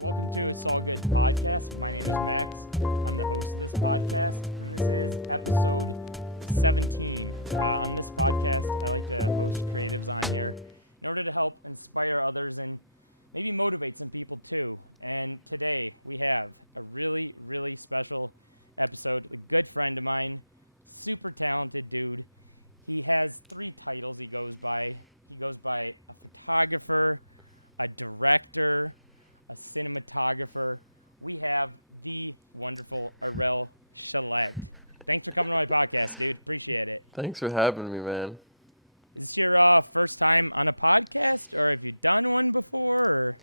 Welcome to It's All Good podcast. My name is Max. I'm the host of this podcast, and this is episode 17. On this podcast, I like to host creatives on here in order to help inspire others and maybe motivate some people too. And today we have a really, really special episode. A good friend of mine, super talented dude. He has 3 titles he goes by. He goes by a photographer, a director, a cinematographer. We have the wonderful Orel Chollette. Thanks for coming to my podcast, dude. Appreciate it. Thanks for having me, man. Is this your first time on a podcast, or have you done one before? Or?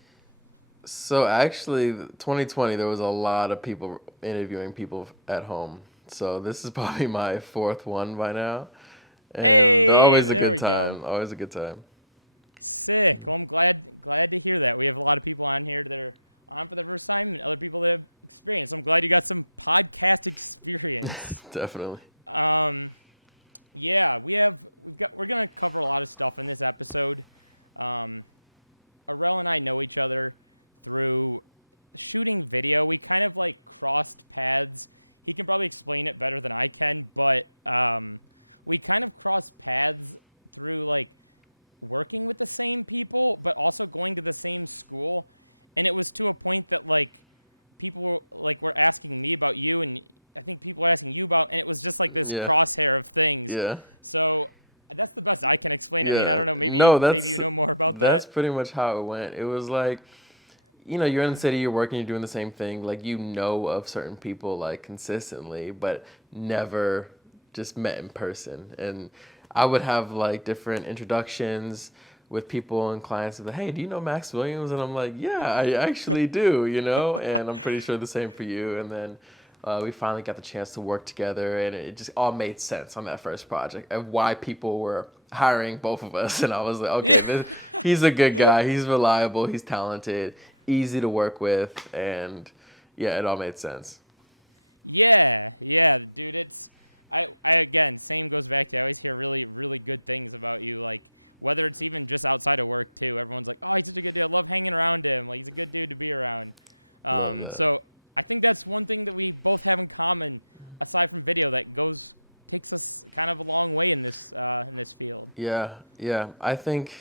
So actually, 2020, there was a lot of people interviewing people at home. So this is probably my 4th one by now. And Hey, they're always a there good we time. go. Always a good time. Sick. Well, I'm glad to hear that. We have a lot of people on here that are on for the first time, and other people that have experience. I'm glad you got some podcast experience. Definitely. Yeah, we're gonna cover a lot of stuff in this episode. Orel and I know each other through shooting video. We kind of like crossed paths. He can probably explain it better than I can, but we kind of crossed paths through like working with the same people, but also going to the same school. And it was to a point that like people were asking me about you, and I think people were asking you about, and it was just like this crosshair of things. Yeah. So that's the best I can explain it. Yeah. I mean, I don't know, maybe you know more about that. That's pretty much how it went. It was like, you're in the city, you're working, you're doing the same thing. Like, of certain people like consistently, but never just met in person. And I would have like different introductions with people and clients of hey, do you know Max Williams? And I'm like, yeah, I actually do, and I'm pretty sure the same for you. And then we finally got the chance to work together, and it just all made sense on that first project and why people were hiring both of us. And I was like, okay, he's a good guy, he's reliable, he's talented, easy to work with, and yeah, it all made sense. Yeah, dude, I again, same goes back to, I always hear really, really good things about you, like, whether it's even just outside of work, too. Everyone's like, oh, he's such a good dude. I love hanging around him. Like, he's a good dude to be around. So I think that's one thing that we both have in common, aside from video, that takes us kind of a long way in this field. Yeah. I think,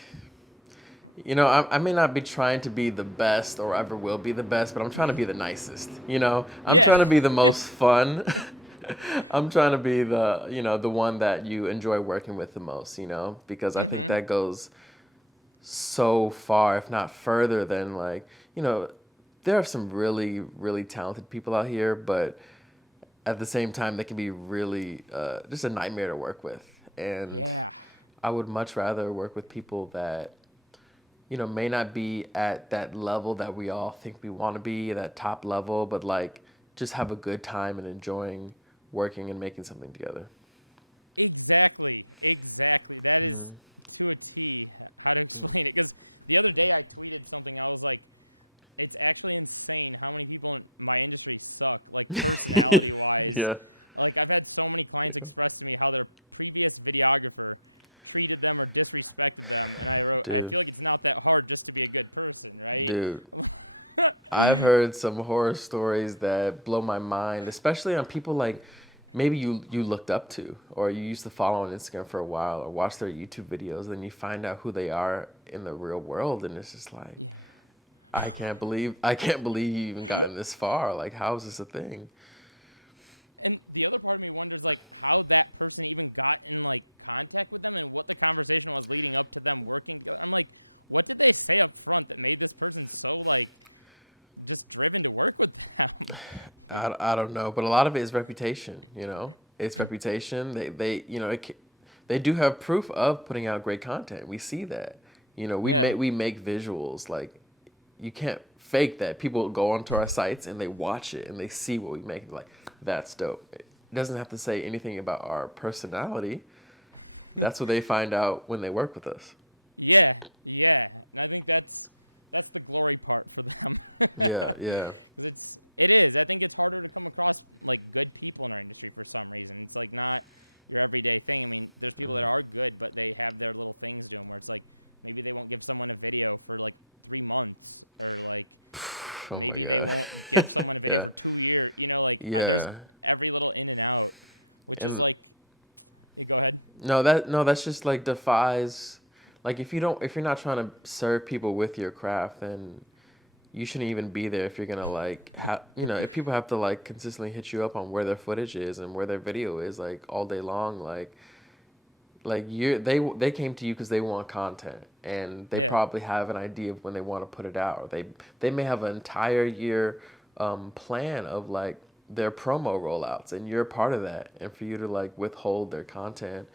I may not be trying to be the best or ever will be the best, but I'm trying to be the nicest, I'm trying to be the most fun. I'm trying to be the one that you enjoy working with the most, because I think that goes so far, if not further than like, there are some really, really talented people out here, but at the same time, they can be really just a nightmare to work with. And yeah, I would much rather work with people that, may not be at that level that we all think we want to be, that top level, but like just have a good time and enjoying working and making something together. Exactly. That is to a T how to explain it. Because the other day I tweeted something. I was like, it's actually insane how many people in my industry suck, like personality-wise. Yeah. Like, I've had so many clients express to me how their previous videographer treated them or disrespected them. And I wrote, I feel like it's not that hard just to be a good person, right? Dude. I've heard some horror stories that blow my mind, especially on people like maybe you looked up to, or you used to follow on Instagram for a while, or watch their YouTube videos, then you find out who they are in the real world, and it's just like, I can't believe you even gotten this far. Like, how is this a thing? And the other part of me wonders, like, how that person even got in, like, contact with them and what the conversation was leading up to them working together. I'm like, what did they say up front that made this person so, like, just driven to work with them? I don't know, but a lot of it is reputation, It's reputation. They do have proof of putting out great content. We see that. We make visuals. Like, you can't fake that. People go onto our sites and they watch it and they see what we make. Like, that's dope. It doesn't have to say anything about our personality. That's what they find out when they work with us. Yeah. And I think that's the glory part for them. Yeah. Because it is. I think it's harder to come across like good people in our industry for some reason. It's like not your everyday thing. I mean, there's people that are good, but they have their little things to them where it's like maybe they won't give someone a video for like 3 months or like Oh my Maybe they God. won't give someone a video Yeah. for 2 years. You know, like there's Yeah. every little in and out, which is And like, yeah, go ahead. that's just like defies, like if you're not trying to serve people with your craft, then you shouldn't even be there if you're gonna like if people have to like consistently hit you up on where their footage is and where their video is like all day long, like they came to you because they want content, and they Yeah. probably have an idea of when they want to put it out. They may have an entire year plan of like their promo rollouts, and you're a part of that, and for you to like withhold their content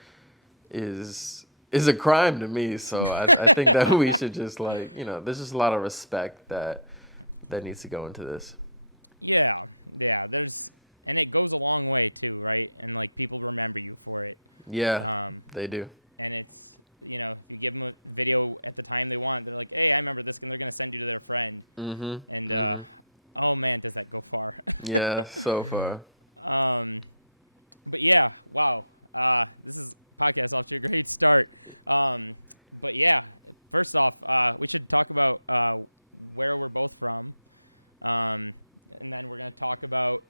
is a crime to me. So I think that we should just like, there's just a lot of respect that needs to go into this. Yeah. Yeah. And it goes a long way too, right? And like people remember you for it. Yeah, they do. And it's, if you give them a video at the time they want, they're like, hey, I remember this, and they're going to send you to their friend. Mm-hmm. And, Mm-hmm. oh man, does that go far. Yeah, so far. But yeah, wow. This is podcast off to a great start. But yeah, first off, we should talk about where we're both from. And then we're going to talk about,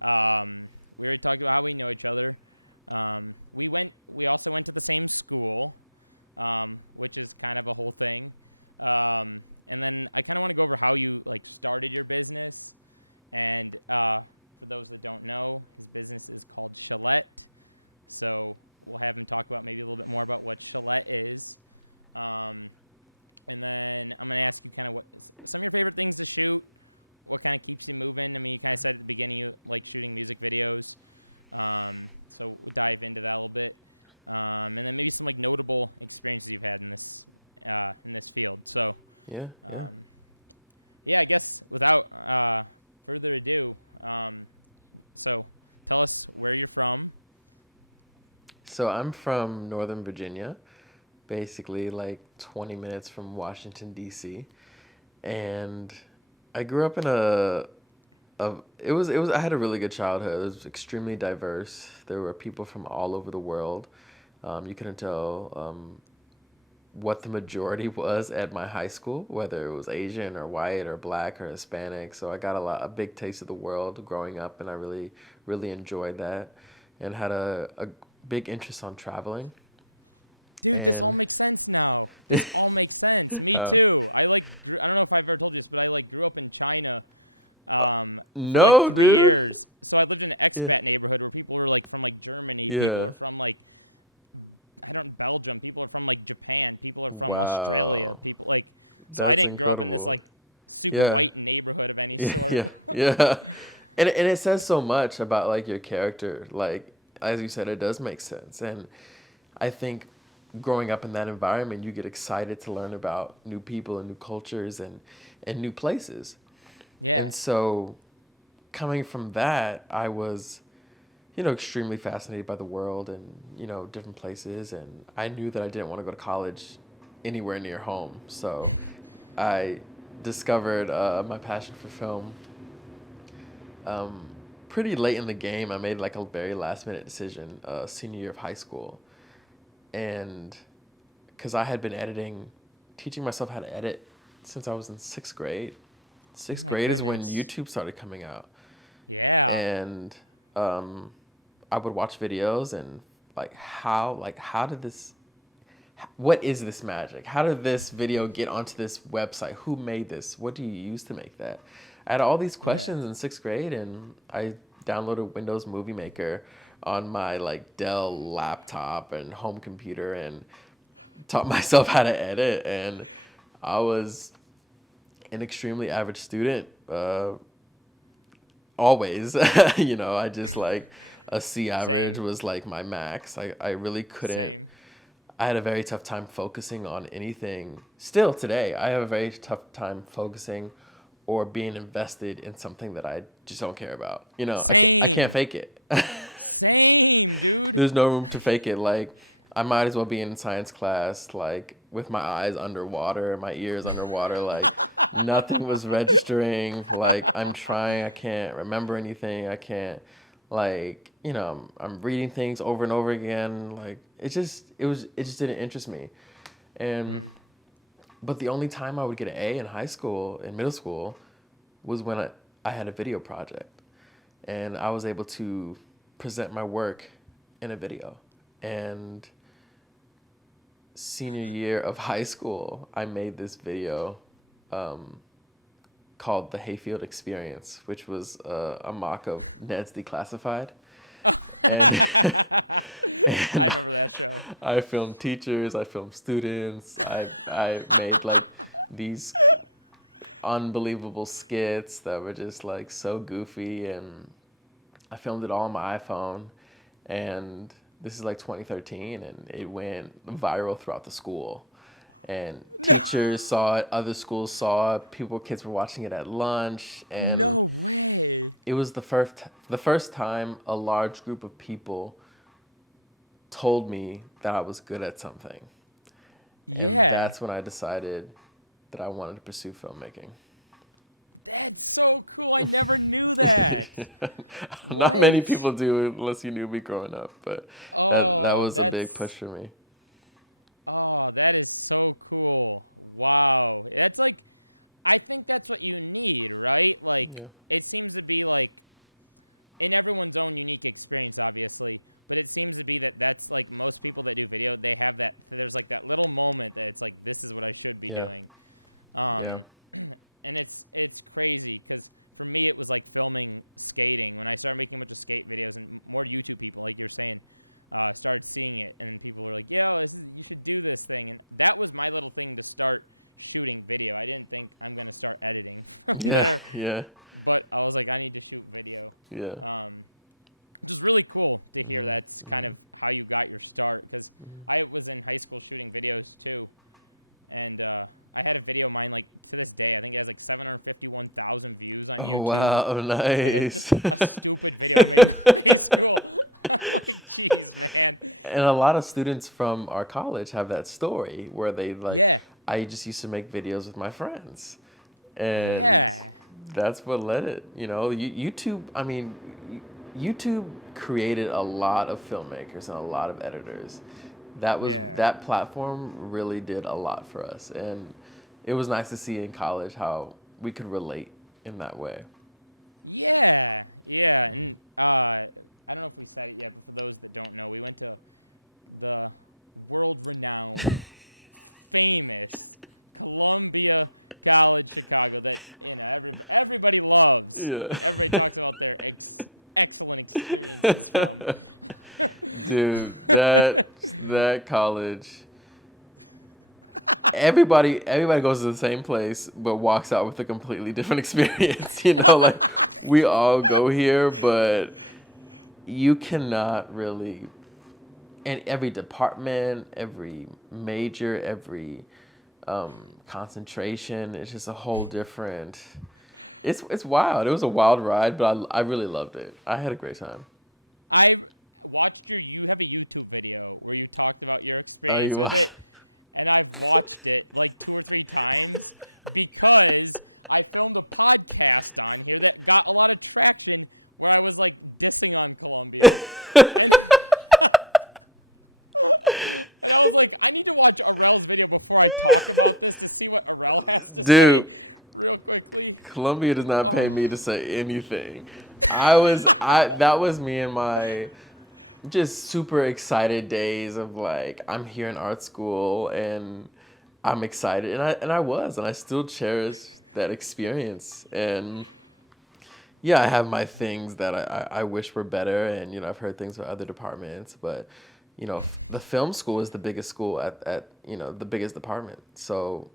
we already talked about how we know each other. We also went to the same school, which is kind of a whole thing. And then I kind of want to go over how you like started your business. And for those that don't know, his business is called Chollette. So we'll have him talk about maybe a little bit more about what Chollette is. And then I'm going to ask you kind of what some of your favorite things to shoot, what kind of keeps you moving. I mean, you kind of said at the beginning you like shooting music videos. So we'll dive into that a little bit. And then maybe some like notable experiences you've had in this field. So yeah, I guess without further ado, so tell us where you're from. So I'm from Northern Virginia, basically like 20 minutes from Washington, D.C. And I grew up in I had a really good childhood. It was extremely diverse. There were people from all over the world. You couldn't tell what the majority was at my high school, whether it was Asian or white or black or Hispanic. So I got a big taste of the world growing up, and I really, really enjoyed that, and had a big interest on traveling. Dude, this all makes sense now. This all makes sense. Me too. I don't know if I've ever told you this, but I grew up in China for like 3 years. So I lived in an expat neighborhood where people were like from like Germany, people are from like Belgium, people are from like Japan, people are from Australia, people like so That's I didn't grow up in incredible. this like super white neighborhood of any sort. Yeah. And it says so much about like your character. Like as you said, it does make sense. And I think growing up in that environment, you get excited to learn about new people and new cultures and new places. Yeah. And so coming from that, I was, extremely fascinated by the world and, different places. And I knew that I didn't want to go to college anywhere near home. So I discovered my passion for film pretty late in the game. I made like a very last minute decision, senior year of high school. And because I had been teaching myself how to edit since I was in 6th grade. Sixth grade is when YouTube started coming out. Yeah. And I would watch videos and what is this magic? How did this video get onto this website? Who made this? What do you use to make that? I had all these questions in 6th grade, and I downloaded Windows Movie Maker on my like Dell laptop and home computer and taught myself how to edit. And I was an extremely average student, always. I just like a C average was like my max. I really couldn't. Same. I had a very tough time focusing on anything. Still today, I have a very tough time focusing or being invested in something that I just don't care about. Same. I can't fake it. Same, dude. There's no room to fake it. Like, I might as well be in science class, like, with my eyes underwater, my ears underwater, like, nothing was registering. Like, I'm trying, I can't remember anything. I can't, like, I'm reading things over and over again. Like, it just didn't interest me. And, but the only time I would get an A in high school, in middle school, was when I had a video project, and I was able to present my work in a video. And senior year of high school, I made this video called The Hayfield Experience, which was a mock of Ned's Declassified. I remember that show. I filmed teachers, I filmed students, I made like these unbelievable skits that were just like so goofy, and I filmed it all on my iPhone, and this is like 2013, and it went viral throughout the school. And teachers saw it, other schools saw it, kids were watching it at lunch, and No way. it was the first time a large group of people told me that I was good at something. Yeah. And that's when I decided that I wanted to pursue filmmaking. That's so cool. I never knew that. Not many people do, unless you knew me growing up, but that was a big push for me. Oh, that is so cool. Wow. That's like, I think that's what you need, right? Like, It seems to be like, in everyone's own unique experience, obviously, but it seems to be that's like most people that do video, they have that, there's like that little moment that it's like, this is what I should be doing. And it's crazy because for me, it was like filming skating. When I started making a bunch of skate videos, and more YouTube people, like you're saying, started seeing it, and people were like, yo, you should do this thing. And that was my little thing to start shooting video. I didn't think I'm going to start editing from there. Yeah. But I was like, I need to shoot video. Yeah. Which is really cool to hear that's kind of how you got your start, because I was in high school shooting videos too. And I had a video of mine, like, to this day, I think it has like 751,000 views on YouTube. Oh, wow, nice. Like, it's just a stupid video I made in high school. I'm like, jeez, man. And a lot of students from our college have that story where they I just used to make videos with my friends. And that's what led it. YouTube, I mean, YouTube created a lot of filmmakers and a lot of editors. That platform really did a lot for us. And it was nice to see in college how we could relate in that way. Yeah. And I don't know if we said it yet, but for those that don't know, we went to the world-renowned, famous Columbia College, Chicago, that everybody loves. Yeah. Everybody talks about their excellent experiences from. Dude, that college. Everybody goes to the same place, but walks out with a completely different experience. Like we all go here, but you cannot really. And every department, every major, every concentration, it's just a whole different. It's wild. It was a wild ride, but I really loved it. I had a great time. I watched you have a YouTube video where you talked about your experience with it, and I've watched it like 2 or 3 times because I filmed a podcast on here that got a lot of traction where I was like dissing on Columbia. And and I was like, I need to watch Orel's video before I talk about this to see what Orel has to say real quickly. Columbia does not pay me to say anything. That was me and my just super excited days of like, I'm here in art school and I'm excited, and I still cherish that experience. And I have my things that I wish were better, and I've heard things from other departments, but the film school is the biggest school at the biggest department. So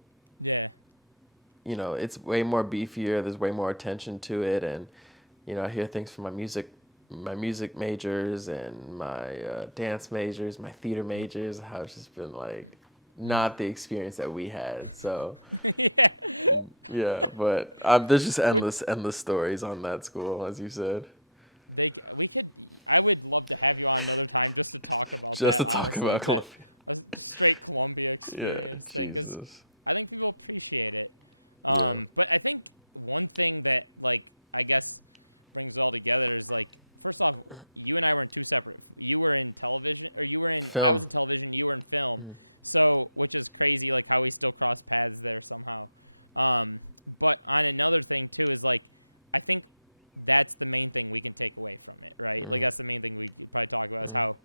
it's way more beefier. There's way more attention to it, and I hear things from my music majors and my dance majors, my theater majors, how it's just been like not the experience that we had. So but there's just endless stories on that school, as you said. I would love to have you on another time just to talk about just that. To talk honestly, about Columbia. A straight Columbia experience thing, because I think people appreciate it. But I think one thing that like I guess brings it all together is like, first off, you and I were in 2 separate. You were in television, or you were in. Film. I was in television. You were in film. So, which is crazy, like how we still cross paths there somehow. But on another thing too is like, I think that's the main thing we can take away from it, right? Mm-hmm. Like that's the main thing we could probably talk about is how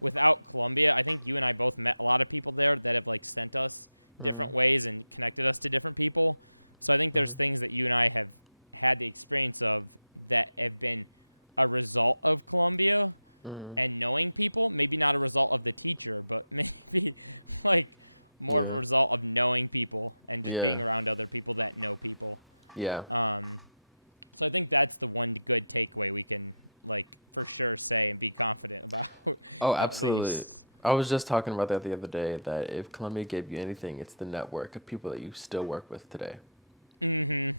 without Columbia, I think you and I both met a lot of people there that have like sent us different ways and connected us to different people. So I think there's things that you and I have had the experience of that have been a result of Columbia and knowing people, maybe not a result of the teacher, but maybe like more of a result of knowing people and just being around other people that know people. Yeah. So I think that's the one good takeaway we can like for sure say and be confident about. Oh, at absolutely. least. I was just talking about that the other day, that if Columbia gave you anything, it's the network of people that you still work with today. Mm-hmm.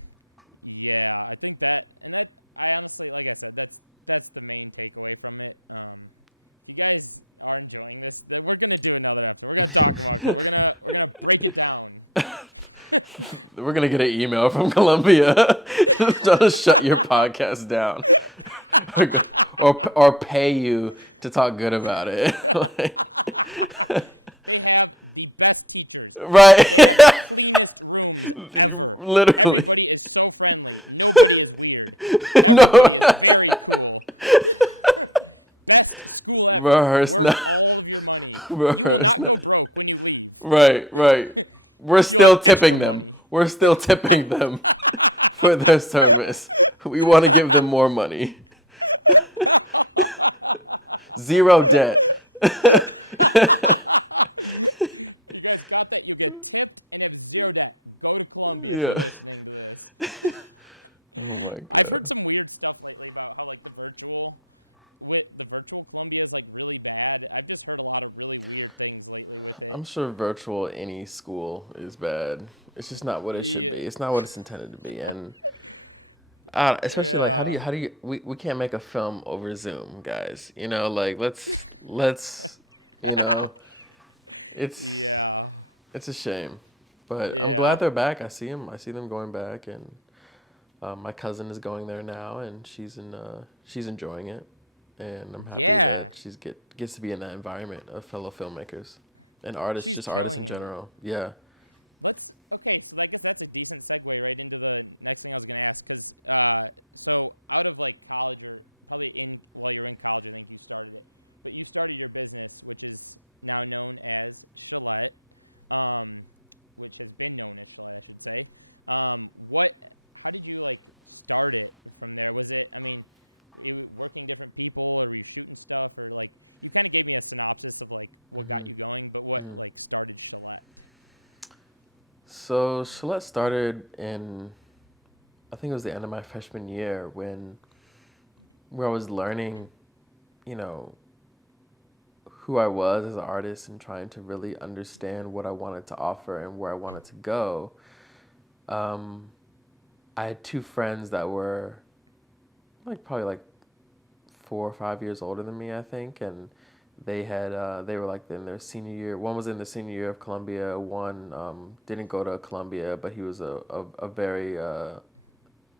Yeah, I think that, and that I honestly, like I said, that's the main takeaway from it. If you guys are enjoying this, then we're gonna do another episode. We're gonna talk about it. We're gonna break it down. We're gonna get an email from Columbia trying to shut your podcast down, or pay you to talk good about it. They have the best teachers. Right. They have the cleanest rooms ever. Literally. Everybody is so friendly. Nobody is weird. Everybody is very cool. Best school ever. Worth all of your money. You will not go broke when you leave. Right. We're still tipping them. Money. We're still tipping them for their service. We want to give them more money. Zero debt. You guys got that? You'll get tipped and have zero debt. Go to Columbia if you're listening to this. Oh my God. I've heard some weird stuff lately about how like the virtual Columbia is like really bad. I've just heard a lot of really weird things lately with it. I'm sure virtual any school is bad. It's just not what it should be. It's not what it's intended to be. And especially like how do you we can't make a film over Zoom, guys. You know, like let's you know, it's a shame. But I'm glad they're back. I see them going back, and my cousin is going there now, and she's enjoying it. And I'm happy that she gets to be in that environment of fellow filmmakers and artists, just artists in general. Yeah. So I guess that's a decent segue right into the next thing I was going to ask. Because, so out of like college, or probably while you're in college, I think you started it. But you started your business, which is now known as Chollette, which has been known as Chollette, I should say. How did you like start it from there? Was it, I mean, were you working different people, or were you shooting stuff, or like you kind of gave me a synopsis of like what got you going, but what like started Chollette? So Chollette started I think it was the end of my freshman year where I was learning, you know, who I was as an artist and trying to really understand what I wanted to offer and where I wanted to go. I had two friends that were probably 4 or 5 years older than me, I think, and they were like in their senior year. One was in the senior year of Columbia. One didn't go to Columbia, but he was a very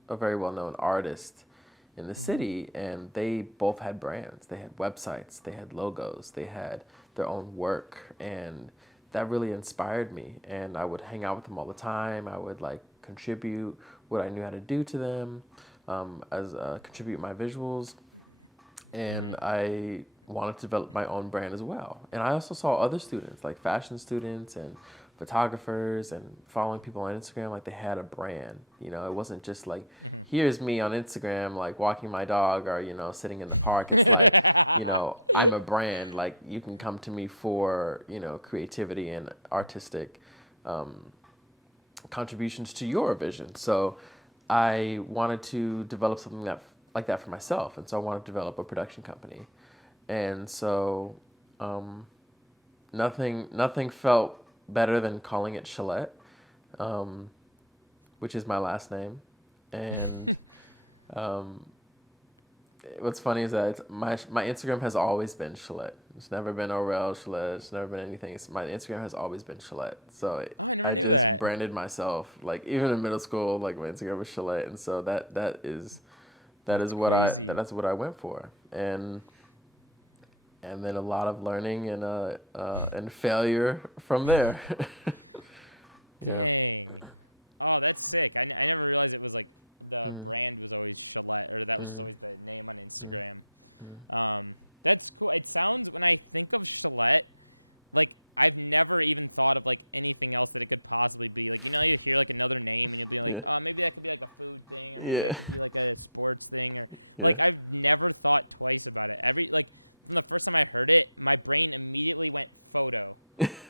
well-known artist in the city, and they both had brands. They had websites, they had logos, they had their own work, and that really inspired me. And I would hang out with them all the time. I would like contribute what I knew how to do to them, contribute my visuals, and I wanted to develop my own brand as well. And I also saw other students, like fashion students and photographers, and following people on Instagram, like they had a brand. You know, it wasn't just like, here's me on Instagram, like walking my dog or, you know, sitting in the park. It's like, you know, I'm a brand. Like you can come to me for, you know, creativity and artistic contributions to your vision. So I wanted to develop something like that for myself. And so I wanted to develop a production company. And so nothing felt better than calling it Chollette, which is my last name. And what's funny is that my Instagram has always been Chollette. It's never been Orel Chollette. It's never been anything. My Instagram has always been Chollette. So I never knew just that. Branded myself, like even in middle school, like my Instagram was Chollette, and so that is what that's what I went for, and then a lot of learning and failure from there. Dang. Oh, that's sick. I never realized it was like the brand was always Chollette, or that was just always the name on Instagram. That's cool. It sounds, when I think of Chollette, like I've never even thought of like anything else that it could possibly be. Like, you hear like another name and you'll be like, Yeah. oh, maybe that could be like a food thing, or maybe Yeah. that could be like a sports thing, or Yeah. like I've never thought twice about it. From the first time I heard it, my brain immediately went photo,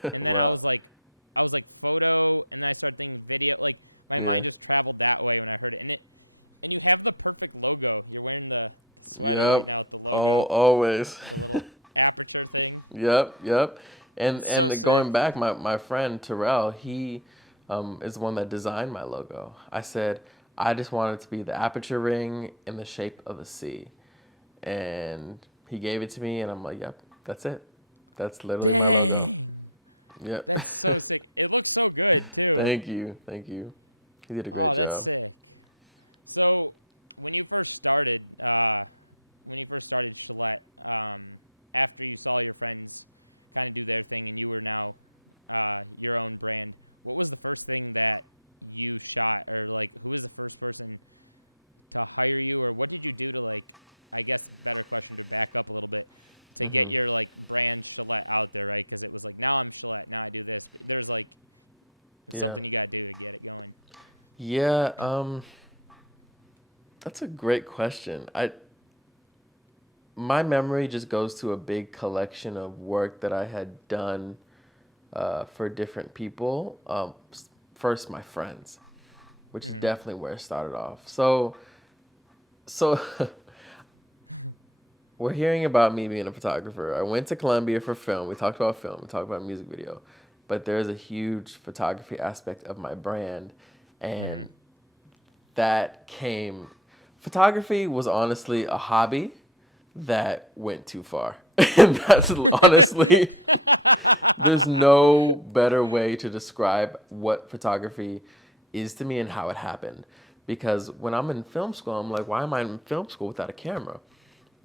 and then Wow. I was like photo, and then I started thinking video. Like my mind just traveled that way when I heard it, and you have the perfect logo. You're wearing the sweater Yep. right now with the logo, Always. the little aperture thing. Yep. And So going sick. back, my friend Terrell, he is the one that designed my logo. I said I just wanted it to be the aperture ring in the shape of a C, and he gave it to me, and I'm like, yep, that's it. That's literally my logo. Dang. Yep. That's so sick. It looks so good too. Thank you. He did a great job. Oh, that's sick. So, when you first started Chollette, after you saw your friends kind of do their thing and you were now your own brand, what was the first thing that you shot, or like who was the first person to hire you, or what did you do to, like, I guess better question to back up a little bit, to get your like brand Chollette out there, right? Because it was like, now I'm Chollette, now I do this. But there's like something you gotta do to get it going. Yeah, that's a great question. My memory just goes to a big collection of work that I had done for different people. First, my friends, which is definitely where it started off. So we're hearing about me being a photographer. I went to Columbia for film. We talked about film. We talked about music video. But there's a huge photography aspect of my brand. And that came... Photography was honestly a hobby that went too far. And that's honestly... there's no better way to describe what photography is to me and how it happened. Because when I'm in film school, I'm like, why am I in film school without a camera?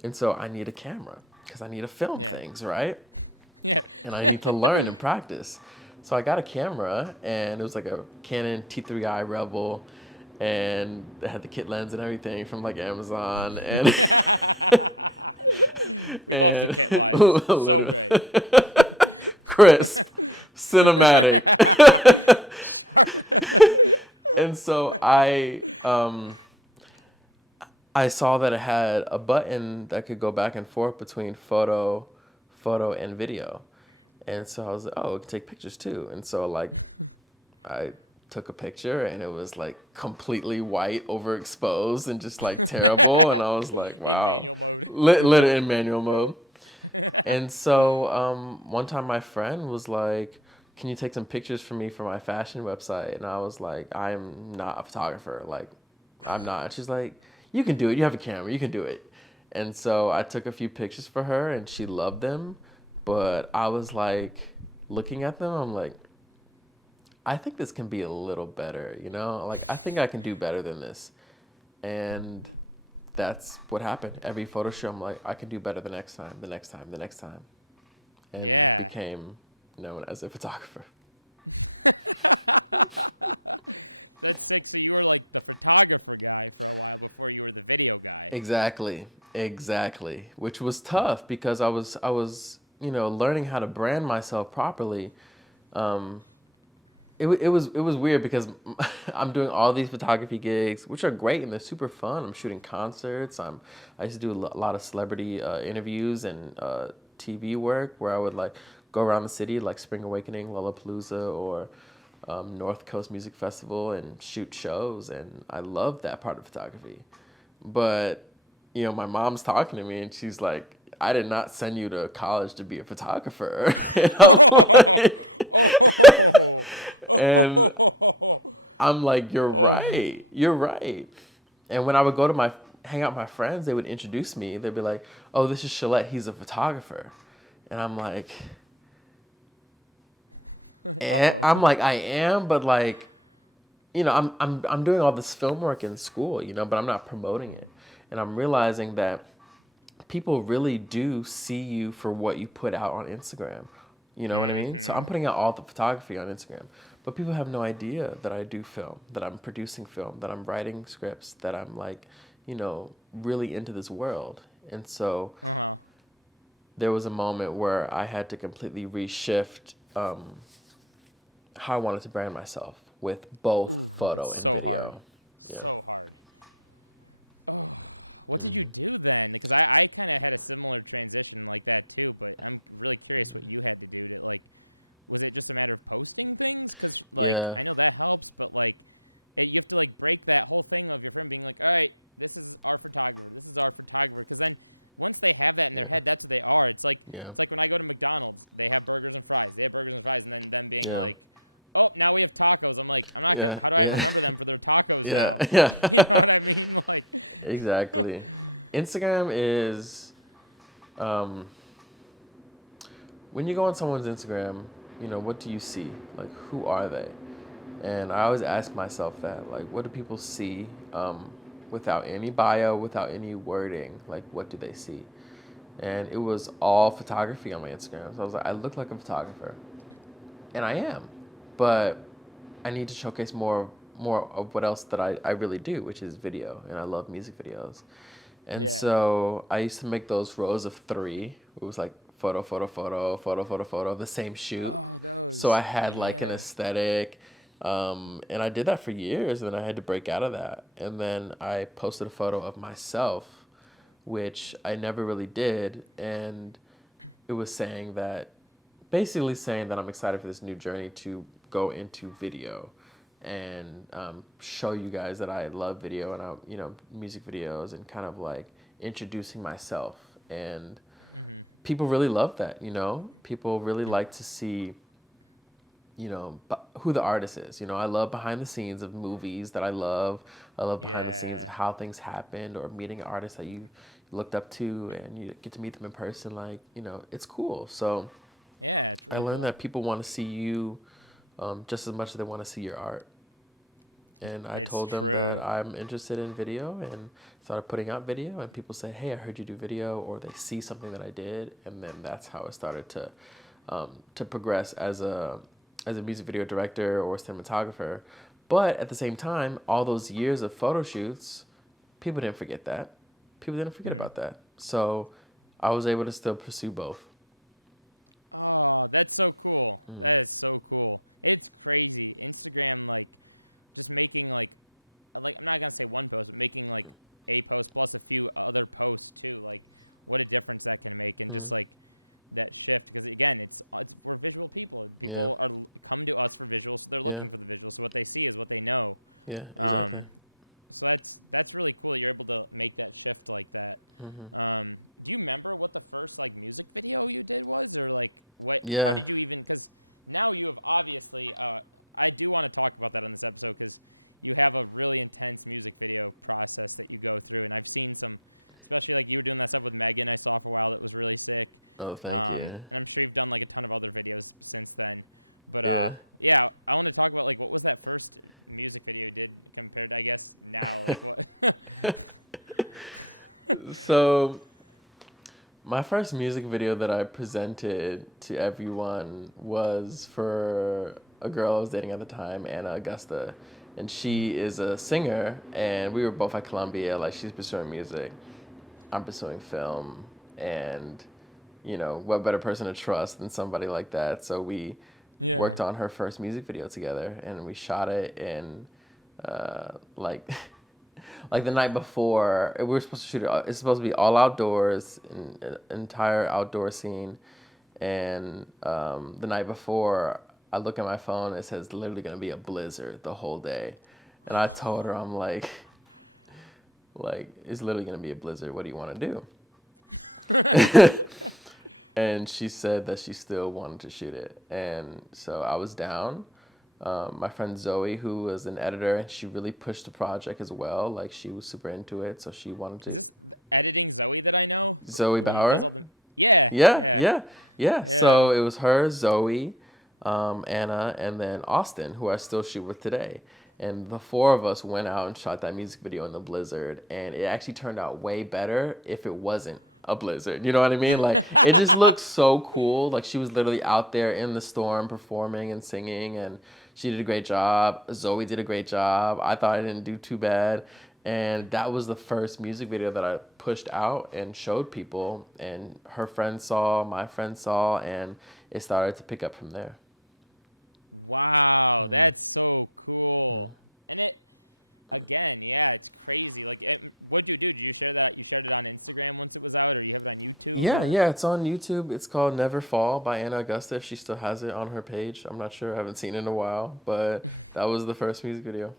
And so I need a camera because I need to film things, right? Yeah. And I need to learn and practice. So I got a camera, and it was like a Canon T3i Rebel, and it had the kit lens and everything from like Amazon. And We love the kit lines. So good. Crisp, cinematic. And so I saw that it had a button that could go back and forth between photo, and video. And so I was like, oh, it can take pictures too. And so like I took a picture, and it was like completely white, overexposed, and just like terrible. And I was like, wow. In manual mode. Literally in manual mode. And so one time my friend was like, can you take some pictures for me for my fashion website? And I was like, I'm not a photographer. Like, I'm not. She's like, you can do it. You have a camera. You can do it. And so I took a few pictures for her, and she loved them. But I was like, looking at them, I'm like, I think this can be a little better, you know? Like, I think I can do better than this. And that's what happened. Every photo show, I'm like, I can do better the next time. And became known as a photographer. That's sick. So you were like the photographer guy for a while before you were the video guy. Exactly. Which was tough because I was, learning how to brand myself properly. It was weird because I'm doing all these photography gigs, which are great and they're super fun. I'm shooting concerts. I used to do a lot of celebrity interviews and TV work where I would like go around the city, like Spring Awakening, Lollapalooza, or North Coast Music Festival, and shoot shows. And I love that part of photography. But my mom's talking to me, and she's like, I did not send you to college to be a photographer. And I'm like, you're right. And when I would go to hang out with my friends, they would introduce me. They'd be like, oh, this is Chollette. He's a photographer. And I'm like, I am, but like, I'm doing all this film work in school, but I'm not promoting it. And I'm realizing that people really do see you for what you put out on Instagram. You know what I mean? So I'm putting out all the photography on Instagram. But people have no idea that I do film, that I'm producing film, that I'm writing scripts, that I'm like, really into this world. And so there was a moment where I had to completely reshift how I wanted to brand myself with both photo and so video. hard. Yeah. So hard. Oh, what did you do then? Because I kind of had a similar transition like that too, but I'm really curious what you had to do to like. Was it just a matter of posting things? Because like Yeah. I know that helps, but like you have to like break that whole thing of your friend being like, all right, this is our photographer, this is our photographer. Because then once they have that in their head, that's what they are. It's like when I go to McDonald's, they have burgers and fries. They have burgers and fries, and then them being like, oh, now we have tacos. I'm like, I'm not gonna. How do I remember them for their tacos now? Yeah. You know what I mean? Like Exactly. Instagram is, when you go on someone's Instagram, what do you see? Like, who are they? And I always ask myself that, like, what do people see without any bio, without any wording? Like, what do they see? And it was all photography on my Instagram. So I was like, I look like a photographer. And I am. But I need to showcase more of what else that I really do, which is video. And I love music videos. And so I used to make those rows of 3. It was like photo, photo, photo, photo, photo, photo, the same shoot. Oh, those. So I had like an aesthetic. And I did that for years, and then I had to break out of that. And then I posted a photo of myself, which I never really did. And it was basically saying that I'm excited for this new journey to go into video and show you guys that I love video and music videos, and kind of like introducing myself. And people really love that, People really like to see, who the artist is. I love behind the scenes of movies that I love. I love behind the scenes of how things happened, or meeting an artist that you looked up to and you get to meet them in person. Like, it's cool. So it's really I learned cool. that people want to see you just as much as they want to see your art. And I told them that I'm interested in video, and started putting out video, and people say, hey, I heard you do video, or they see something that I did. And then that's how it started to progress as a music video director or cinematographer. But at the same time, all those years of photo shoots, people didn't forget that. People didn't forget about that. So I was able to still pursue both. Oh, that's so cool. That is so cool. It's crazy. Instagram, like, just making, like I'm not going to say one post, but making, like, a post plus a few other posts, too. Like, what a difference that can make. And just, like, that shift. Because, again, we're visual people. People are come to us for visuals, so they're looking for the visuals. So what they see is what they know. Yeah, exactly. So that's really cool that you're able to make that shift like that. Do you remember what the first like music video you did was, or like what? Yeah. How did you even? Because now you have obviously. I do want to talk about that on this episode because you have a really intense music video process that you go through, and I've seen some, especially like you were doing that stuff with Megan. I saw for a while that was really sick. Oh, thank you. And I'm sure you've done like a ton of other videos since then. But I want to talk about like what was that first music video you did compared to, I guess, now, like what? So my first music video that I presented to everyone was for a girl I was dating at the time, Anna Augusta, and she is a singer, and we were both at Columbia. Like, she's pursuing music, I'm pursuing film, and what better person to trust than somebody like that? So we worked on her first music video together, and we shot it in like the night before. We were supposed to shoot it. It's supposed to be all outdoors, an entire outdoor scene. And the night before, I look at my phone. It says literally going to be a blizzard the whole day. And I told her, I'm like it's literally going to be a blizzard. What do you want to do? And she said that she still wanted to shoot it. And so I was down. My friend Zoe, who was an editor, and she really pushed the project as well. Like, she was super into it, so she wanted to. Is this editing Zoe that I know? Zoe Bauer? Yeah. So it was her, Zoe, Anna, and then Austin, who I still shoot with today. And the 4 of us went out and shot that music video in the blizzard, and it actually turned out way better if it wasn't a blizzard. You know what I mean? Like, it just looked so cool. Like, she was literally out there in the storm performing and singing, and she did a great job. Zoe did a great job. I thought I didn't do too bad. And that was the first music video that I pushed out and showed people. And her friends saw, my friends saw, and it started to pick up from there. Wow, that's so cool. And it, again, yeah, it's crazy. Like, what'd you do? Did you share that? You shared it on Instagram once it was out, or you have it on YouTube? Yeah, or? yeah, it's on YouTube. It's called Never Fall by Anna Augusta. She still has it on her page. I'm not sure. I haven't seen it in a while, but that was the first music video.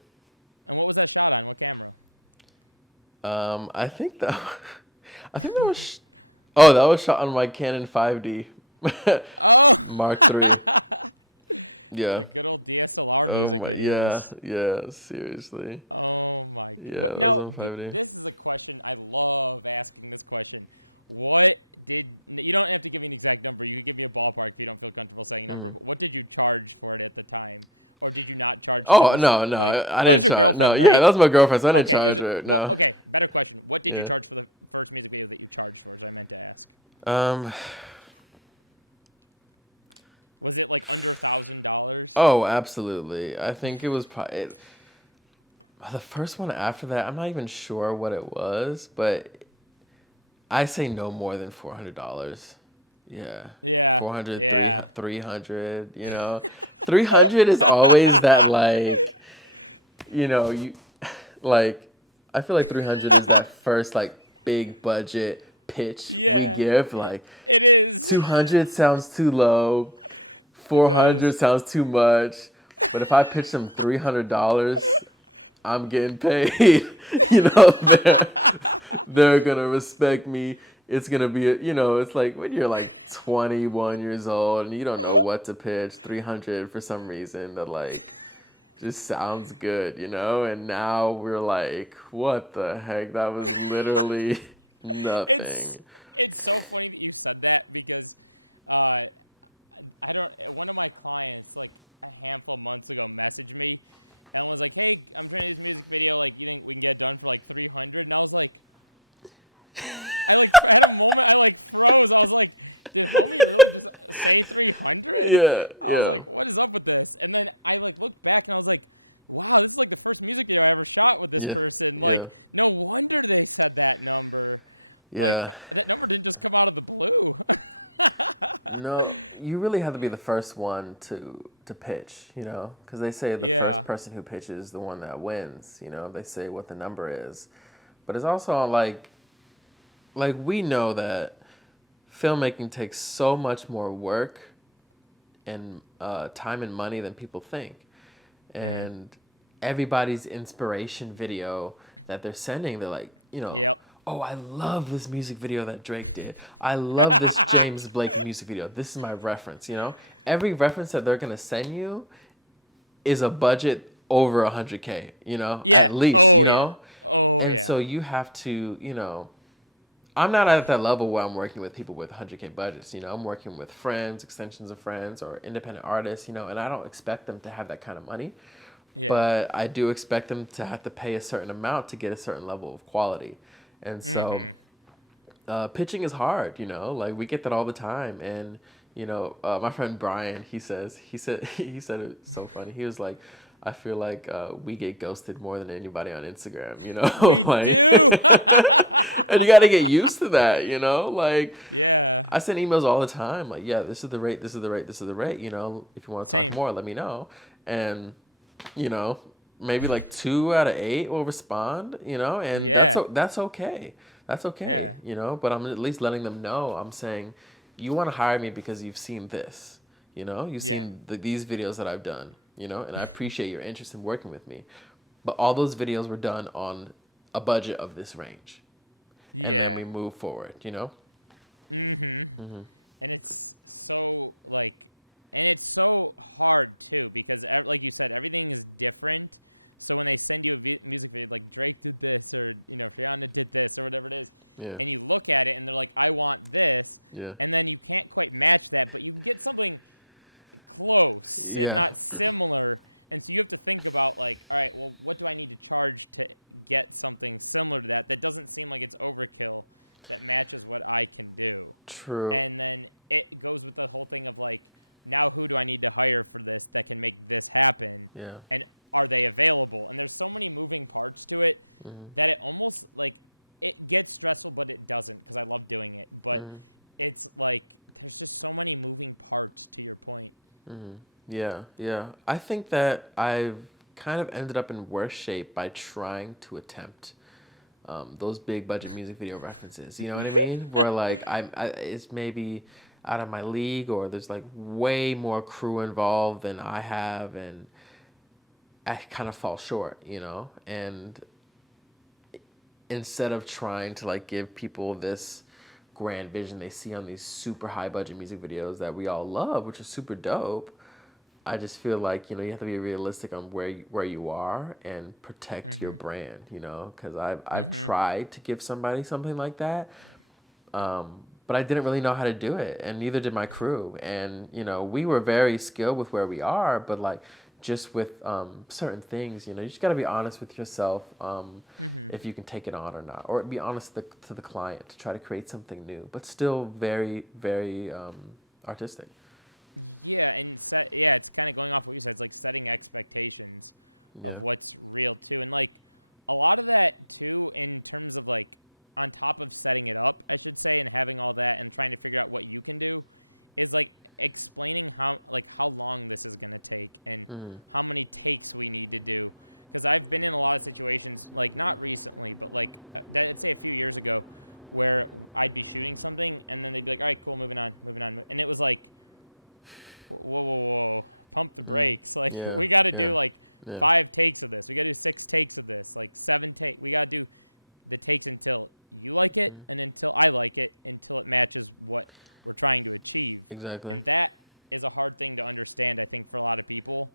And what was that shot on? What camera? I think that was that was shot on my Canon 5D. Oh, Mark III. Yeah. the good old DSLR music videos. Yeah, seriously. Oh my Yeah, god. it Now, was on 5D. this is a question I love asking this question. What did you don't have to give me an exact number. You could give me a ballpark if you don't feel comfortable saying a number. But what did you charge for it at the time, or did you not charge? Oh no, I didn't. It was your girlfriend, No, right? yeah, that was my girlfriend. So I didn't Okay, charge her. No. well, okay, better question. What did you Yeah. charge for the first music video that you charged for? As I meant to ask. Was it like under $1,000? Oh, absolutely. I think it was probably the first one after that. I'm not even sure what it was, but I say no more than $400. Yeah. Yeah. 400, Yeah. 300, you know. 300 is always that, like, you know, like, I feel like 300 is that first, like, big budget pitch you give. Like, it is. 200 sounds too low. 400 sounds too much. But if I pitch them $300, I'm getting paid. You know, they're going to respect me. It's going to be, it's like when you're like 21 years old and you don't know what to pitch, 300 for some reason that like just sounds good, you know? And now we're like, what the heck? That was literally nothing. It's so funny that you said that because one of my clients like a handful of months ago messaged me and was like, hey, I'm trying to do this music video. Like, you think we can get it done for like 300? And I was like, I like had a moment. I like froze. I was like, did homie really just say 300? Yeah. I was like, what is up with this? And then I like looked back and I was like, wow, this is like the first music video I ever shot with this person. Like, no wonder they said that number. Yeah. Like, that number didn't just come out of the blue. No, you really have to be the first one to pitch, you know, because they say the first person who pitches is the one that wins. You know, they say what the number is, but it's also like we know that filmmaking takes so much more work and time and money than people think, and everybody's inspiration video that they're sending, they're like, you know. Oh, I love this music video that Drake did. I love this James Blake music video. This is my reference, you know? Every reference that they're going to send you is a budget over $100K, you know? Yeah. At least, you know? And so you have to, you know, I'm not at that level where I'm working with people with $100K budgets, you know? I'm working with friends, extensions of friends, or independent artists, you know? And I don't expect them to have that kind of money. Yeah. But I do expect them to have to pay a certain amount to get a certain level of quality. And so pitching is hard, you know, like we get that all the time. And, you know, my friend Brian, he said it so funny. He was like, I feel like we get ghosted more than anybody on Instagram, you know? We do. And you got to get used to that, you know? Like, yeah. I send emails all the time. Like, yeah, this is the rate, this is the rate, this is the rate, you know? If you want to talk more, let me know. And, you know, maybe like 2 out of 8 will respond, you know, and that's okay. That's okay, you know, but I'm at least letting them know. I'm saying, you want to hire me because you've seen this, you know, you've seen these videos that I've done, you know, and I appreciate your interest in working with me. But all those videos were done on a budget of this range. Yeah. And then we move forward, you know? And it's so like, and it's so hard too, because like you said, everything is different. So when they send you a music video, like Drake did this, or, you know, Rihanna did this, or whatever it is, and you look at it and they're like, I want this. And then you can't quite match that, but you can get something close, if not similar. And so you have to think about like, all right, well, what do I need to charge to get something similar to that? That doesn't seem like it's overkill that matches what I can do. True. And then it goes with the whole thing of like, now who do I need to hire for this that can make this happen? Yeah. And are they available? And there's so many moving parts to it that it almost like it gets stressful, but it doesn't because I love doing it. But it's like there's just so many moving parts to your point. Yeah, yeah. I think that I've kind of ended up in worse shape by trying to attempt those big budget music video references. You know what I mean? Where like it's maybe out of my league, or there's like way more crew involved than I have, and I kind of fall short. You know, and instead of trying to like give people this grand vision they see on these super high budget music videos that we all love, which is super dope, I just feel like, you know, you have to be realistic on where you are and protect your brand, you know, because I've tried to give somebody something like that, but I didn't really know how to do it, and neither did my crew. And, you know, we were very skilled with where we are, but like just with certain things, you know, you just got to be honest with yourself if you can take it on or not, or be honest to the client to try to create something new, but still very, very artistic. Yeah, and it's kind of going off what you said. It's like setting expectations of what's real too, and like a lot of that too, in terms of like on top of setting it up, I should say, and having all that and trying to figure out what you can do, is like explaining how long this is gonna take and how many takes we need to do. Because I've been in a lot of situations, like not recently, but like I'd say a few years ago, where I'd be shooting something and then they'd be like, "All right, cool, moving on," and it was like, whoa, pump the brakes. Like, we got to do like 5 takes of this. We got to do 6 takes of this, like 7 takes. We got to do the takes until you like it and until I like it, until it matches what we're trying to achieve. Exactly. And that is a hard thing to understand, I think, for a lot of people.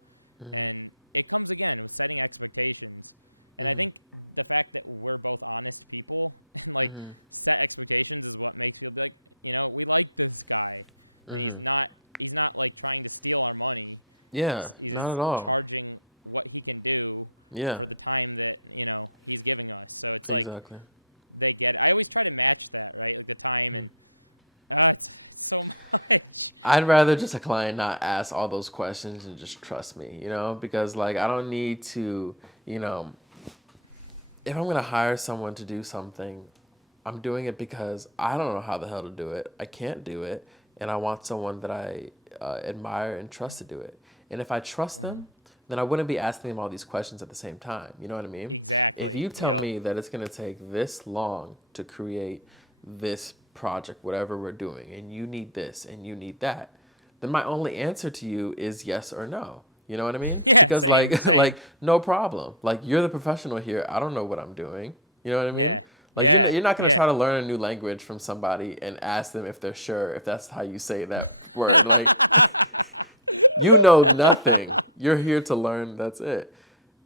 And it comes again with setting expectations. And I think the fact that we're both honest people and like set expectations is what makes people be like, you know, we like this guy, and he's not like trying to steal our money. Yeah, he's not at all. Charging what he can do for the time that, you know, he's giving us. So it's like they get it. I always try to match that, right? Like the time, and it's so much. I'd rather just a client not ask all those questions and just trust me, you know, because like I don't need to, you know, if I'm gonna hire someone to do something, I'm doing it because I don't know how the hell to do it. I can't do it. And I want someone that I admire and trust to do it. And if I trust them, then I wouldn't be asking them all these questions at the same time. You know what I mean? Exactly. If you tell me that it's going to take this long to create this project, whatever we're doing, and you need this and you need that, then my only answer to you is yes or no. You know what I mean? Yeah, because same. like no problem. Like, you're the professional here. I don't know what I'm doing. You know what I mean? Yeah. Like, you're not going to try to learn a new language from somebody and ask them if they're sure, if that's how you say that word. Like, you know nothing. You're here to learn. That's it.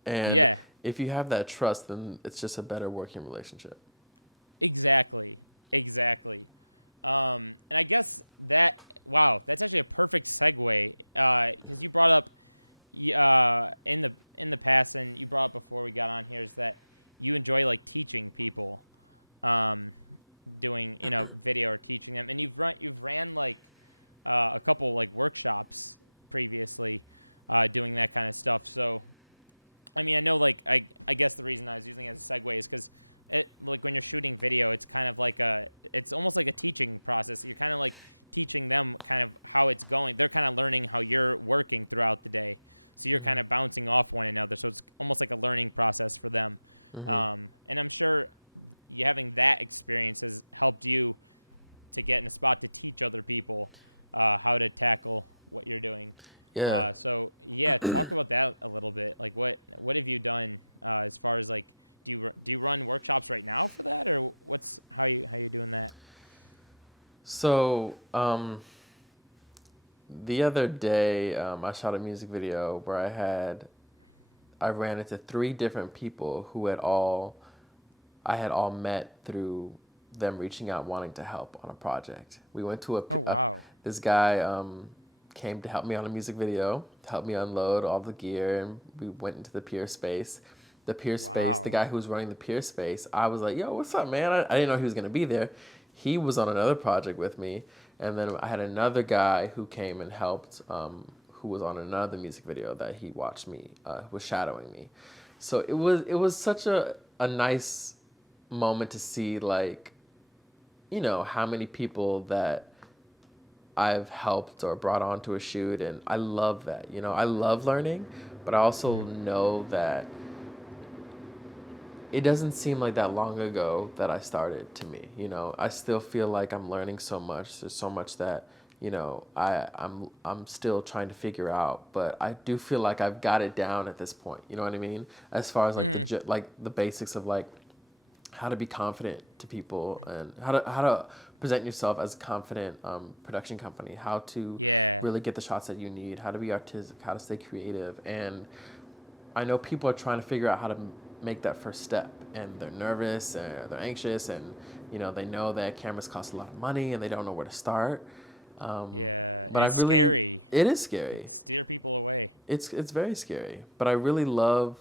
And if you have that trust, then it's just a better working relationship. Exactly. And I guess that's actually a perfect segue, because you brought up in the past, and you brought up before we got on here, is that you enjoy like teaching people. Doing, you know, video or teaching them, and you've ran like a couple like workshops previously, doing that kind of stuff. So, I mean, I know like I guess the reason I was using it as a segue is because it, like, when you're shooting video, it's kind of like it's almost like a teaching process. You're kind of like teaching them kind of how it's going. They're kind of learning how you're working throughout the day. So you're kind of bouncing off one another. So it's almost like a learning process for them. And I'm sure you having that experience has helped you to get in a spot to teach other people how to tackle what you're doing. Yeah. Talk about that a little bit. Like, what have you done as far as like, do you run workshops right now for that, or how you doing that? So the other day, I shot a music video where I ran into 3 different people who I had all met through them reaching out wanting to help on a project. We went to this guy came to help me on a music video, to help me unload all the gear, and we went into the pier space. the peer space, the Wow. guy who was running the peer space, I was like, yo, what's up, man? I didn't know he was going to be there. He was on another project with me. And then I had another guy who came and helped, who was on another music video that he watched me, was shadowing me. So it was such a nice moment to see, like, you know, how many people that I've helped or brought onto a shoot, and I love that. You know, I love learning, but I also know that it doesn't seem like that long ago that I started to me. You know, I still feel like I'm learning so much. There's so much that, you know, I'm still trying to figure out, but I do feel like I've got it down at this point. You know what I mean? As far as like the basics of like how to be confident to people and how to present yourself as a confident production company, how to Yeah. really get the shots that you need, how to be artistic, how to stay creative. And I know people are trying to figure out how to make that first step, and they're nervous and they're anxious, and you know they know that cameras cost a lot of money and they don't know where to start. Yeah. But And I it's really, scary. it is scary. Steer people away. It's very scary. But I really love,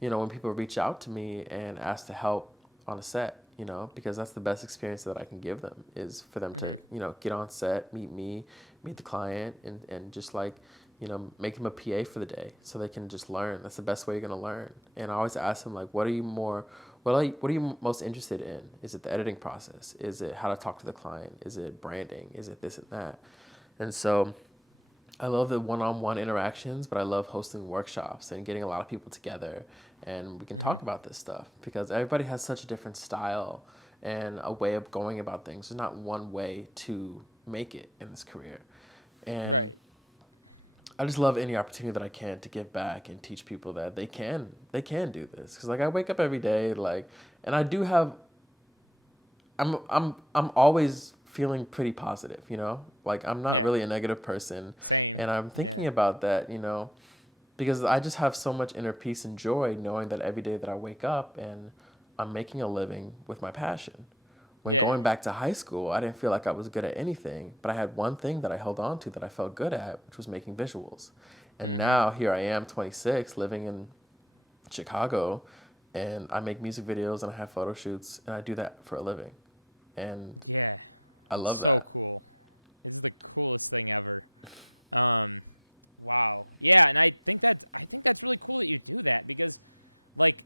you know, when people reach out to me and ask to help on a set, you know, because that's the best experience that I can give them is for them to, you know, get on set, meet me, meet the client, and just like, you know, make them a PA for the day so they can just learn. That's the best way you're gonna learn. And I always ask them like, what are you most interested in? Is it the editing process? Is it how to talk to the client? Is it branding? Is it this and that? And so I love the one-on-one interactions, but I love hosting workshops and getting a lot of people together, and we can talk about this stuff because everybody has such a different style and a way of going about things. There's not one way to make it in this career. And Right. I just love any opportunity that I can to give back and teach people that they can do this. Cause like I wake up every day like, and I do have. I'm always feeling pretty positive, you know. Like I'm not Yeah. really a negative person. Same. And I'm thinking Yeah. about that, you know, because I just have so much inner peace and joy knowing that every day that I wake up and I'm making a living with my passion. When Yeah. going back to high school, I didn't feel like I was good at anything, but I had one thing that I held on to that I felt good at, which was making visuals. And now here I am, 26, living in Chicago, and I make music videos and I have photo shoots and I do that for a living. And Yeah. I love So that. cool. This is the coolest thing ever. Wow. Yeah, and I think that's really cool that you do that because, like,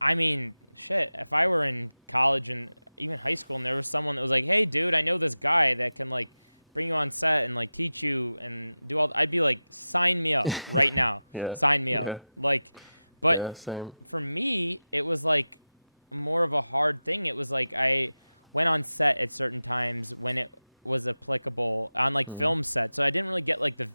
I mean, shit. If I were in college and even high school, and there was someone that was like, "Hey, dude, I know this guy that can like bring you on set and like teach you and do all," I'd be like, "Sign me up right now. Yeah. Sign me up." Yeah. Like, but Yeah, same. for me, it was like more of a hard thing. It was like I went on set at certain times when it was applicable on like film sets. So I didn't really get like the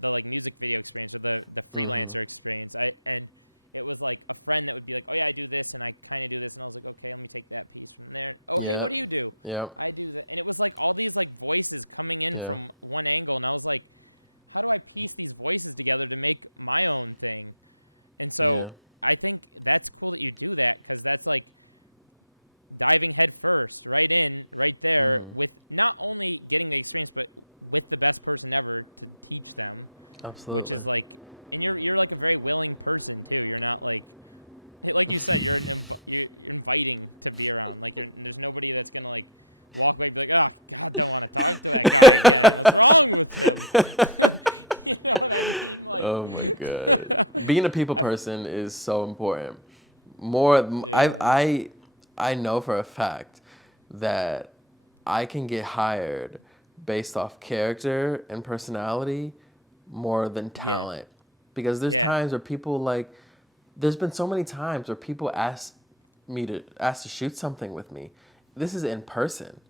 like music video experience or the freelancer experience. And it was like a friend that would be like, "Oh yeah, I do this and I kind of do this." And I was like, "Okay, let me take that piece from there." "Oh, hey, Yeah. what do you do?" Yeah. "I do that." And it was like all these like voices coming in Yeah. from one angle. And I was like, how do I piece these voices together to make my own thing? And so Yeah. I think that's cool that you do that because that's like diving head first, right in, right there, with not only getting the experience, but with the best person ever to teach them, Absolutely. which is like, and you're like a very willing person too. You're not like you said, you're inviting to be around. Like there's nobody that's gonna like walk away and be like, "Oh God, don't want to talk to that guy again. What's wrong with him?" You know what I mean? Like, Oh my god. Being a people person is so important. Yeah. I know for a fact that I can get hired based off character and personality more than talent. Because there's Yeah. times where people like there's been so many times where people ask to shoot something with me. This is in person.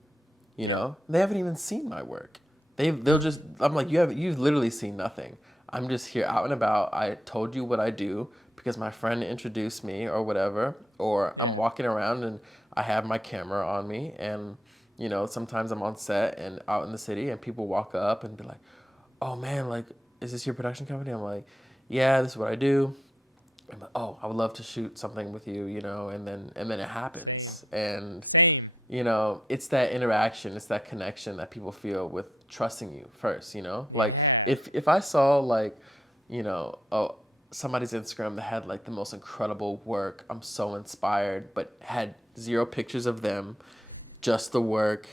You Yeah. know? They haven't even seen my work. They'll just I'm like, you've literally seen nothing. I'm just here out and about. I told you what I do because my friend introduced me or whatever. Or I'm Yeah. walking around and I have my camera on me, and you know, sometimes I'm on set and out in the city and people walk up and be like, "Oh man, like, is this your production company?" I'm like, "Yeah, this is what I do." I'm like, "Oh, I would love to shoot something with you," you know, and then it happens. Same. And Same. you know, it's that interaction, it's that connection that people feel with trusting you first, you know? Like Yeah. if I saw like, you know, somebody's Instagram that had like the most incredible work. I'm so inspired, but had 0 pictures of them, just the work.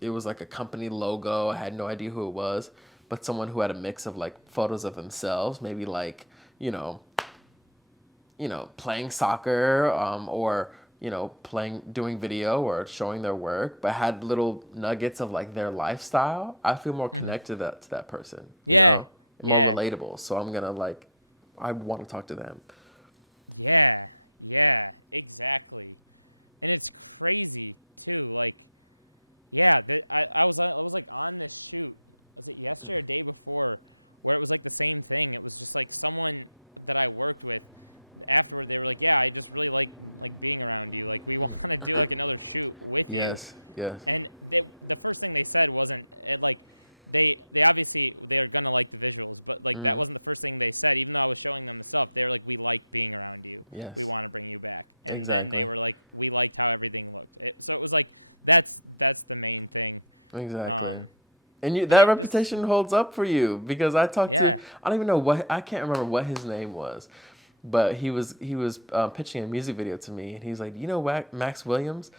It was like a company logo. I had no idea who it was, but someone who had a mix of like photos of themselves, maybe like, playing soccer, or, doing video or showing their work, but had little nuggets of like their lifestyle. I feel more connected to that person. Yeah. More relatable. So I'm going to I want to talk to them. Yeah, exactly. And it's crazy too. Like, yeah, I was like on this shoot. Was it yesterday or day before, where it was like the same thing? It was just like someone that I worked with. Afterward, they were like, "Yeah, I just really like being around you. Like, we want to do like another shoot with you." Yes. And the first thing they said wasn't like they obviously they are gonna like the visuals, but like that wasn't the first thing they said. Even though I was showing them the stuff, they were like, "We like being around you. Yes. We want to bring you back." And Exactly. then they were like, "We liked how everything looked." So it was like that's the main thing. Exactly. And that reputation holds up for you, because I talked to, I don't even know I can't remember what his name was, but he was pitching a music video to me, and he's like, Max Williams?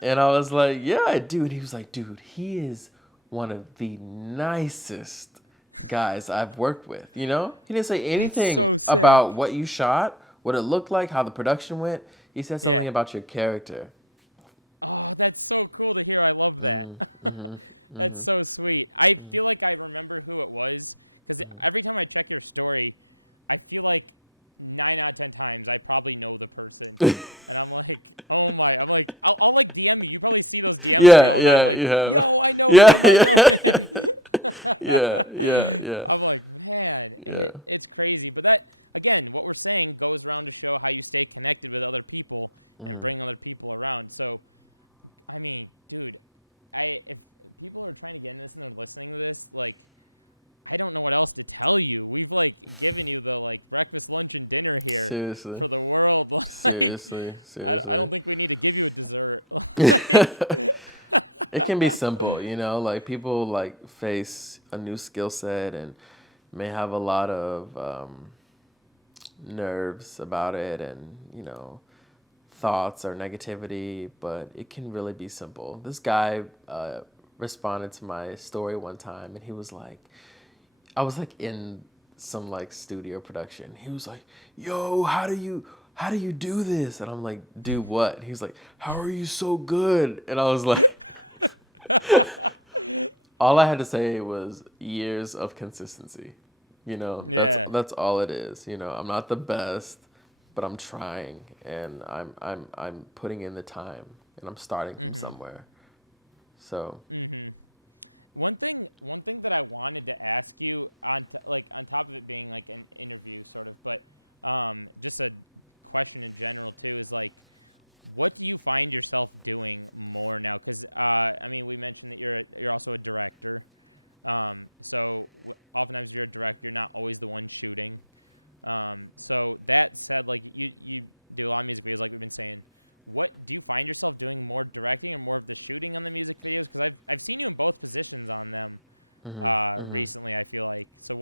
And I was like, yeah, I do. And he was like, dude, he is one of the nicest guys I've worked with, He didn't say anything about what you shot, what it looked like, how the production went. He said something about your character. Oh, that's so cool to hear. I love that. That's so sweet. I feel like I remember who it was, because every time I check your story, I feel like 9 out of 10 times I probably know the person. And I'm like, oh my, I'll like DM you. You probably see those DMs me all the time. I'm like, yo, I know him. I know him. Yeah. I'm like, man, it's crazy. But that, again, what we're saying goes around to show how you stay connected with other people and bring other people around. So, I mean, dude, if people are trying to get into this and they're listening to this, like, I don't know what else to tell you. We've like given you the like breakfast, lunch, and dinner here. Seriously. For the world. Like, seriously. I don't think we need to give you a dessert. It can be simple, like people like face a new skill set and may have a lot of nerves about it, and thoughts or negativity, but it can really be simple. This guy responded to my story one time, and he was like, I was like in some like studio production. He was like, yo, how do you do this? And I'm like, do what? And he's like, how are you so good? And I was like, all I had to say was years of consistency. That's all it is. I'm not the best, but I'm trying, and I'm putting in the time, and I'm starting from somewhere. So. One thing that I wanted to ask you on top of it being like an interview sort of, but just a question in general too, is like, what do you find yourself doing more now? Because we mentioned that you're also a director. So oftentimes you're a director, you're not always the one shooting. So that said, like you do a lot of music videos, like we've been saying. What do you find yourself doing, more directing or more of the shooting on the music videos? Because I've seen you in both positions on them recently, I feel like. So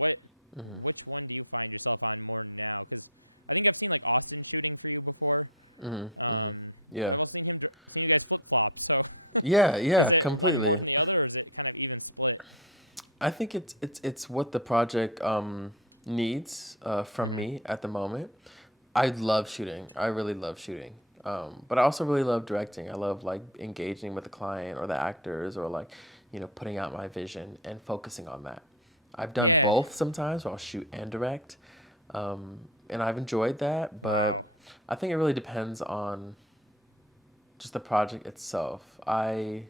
which one do you find yourself on more now? Because I think I've seen like Austin shooting for you before. I've also seen you guys flip flop. So yeah, is it completely. one more than the other, or is it kind of even split? I think it's what the project needs from me at the moment. I love shooting. I really love shooting. But I also really love directing. I love like engaging with the client or the actors, or like, putting out my vision and focusing on that. I've done both sometimes where I'll shoot and direct. And I've enjoyed that, but I think it really depends on just the project itself. When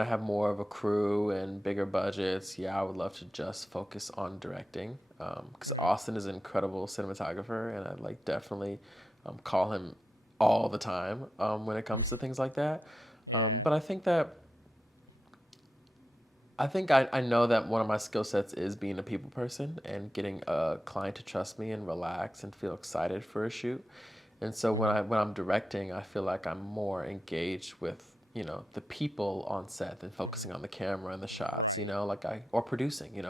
I have more of a crew and bigger budgets, I would love to just focus on directing. Because Austin is an incredible cinematographer, and I like definitely call him all the time when it comes to things like that. But I think I know that one of my skill sets is being a people person and getting a client to trust me and relax and feel excited for a shoot. And so when I'm directing, I feel like I'm more engaged with the people on set than focusing on the camera and the shots. Right. Or producing.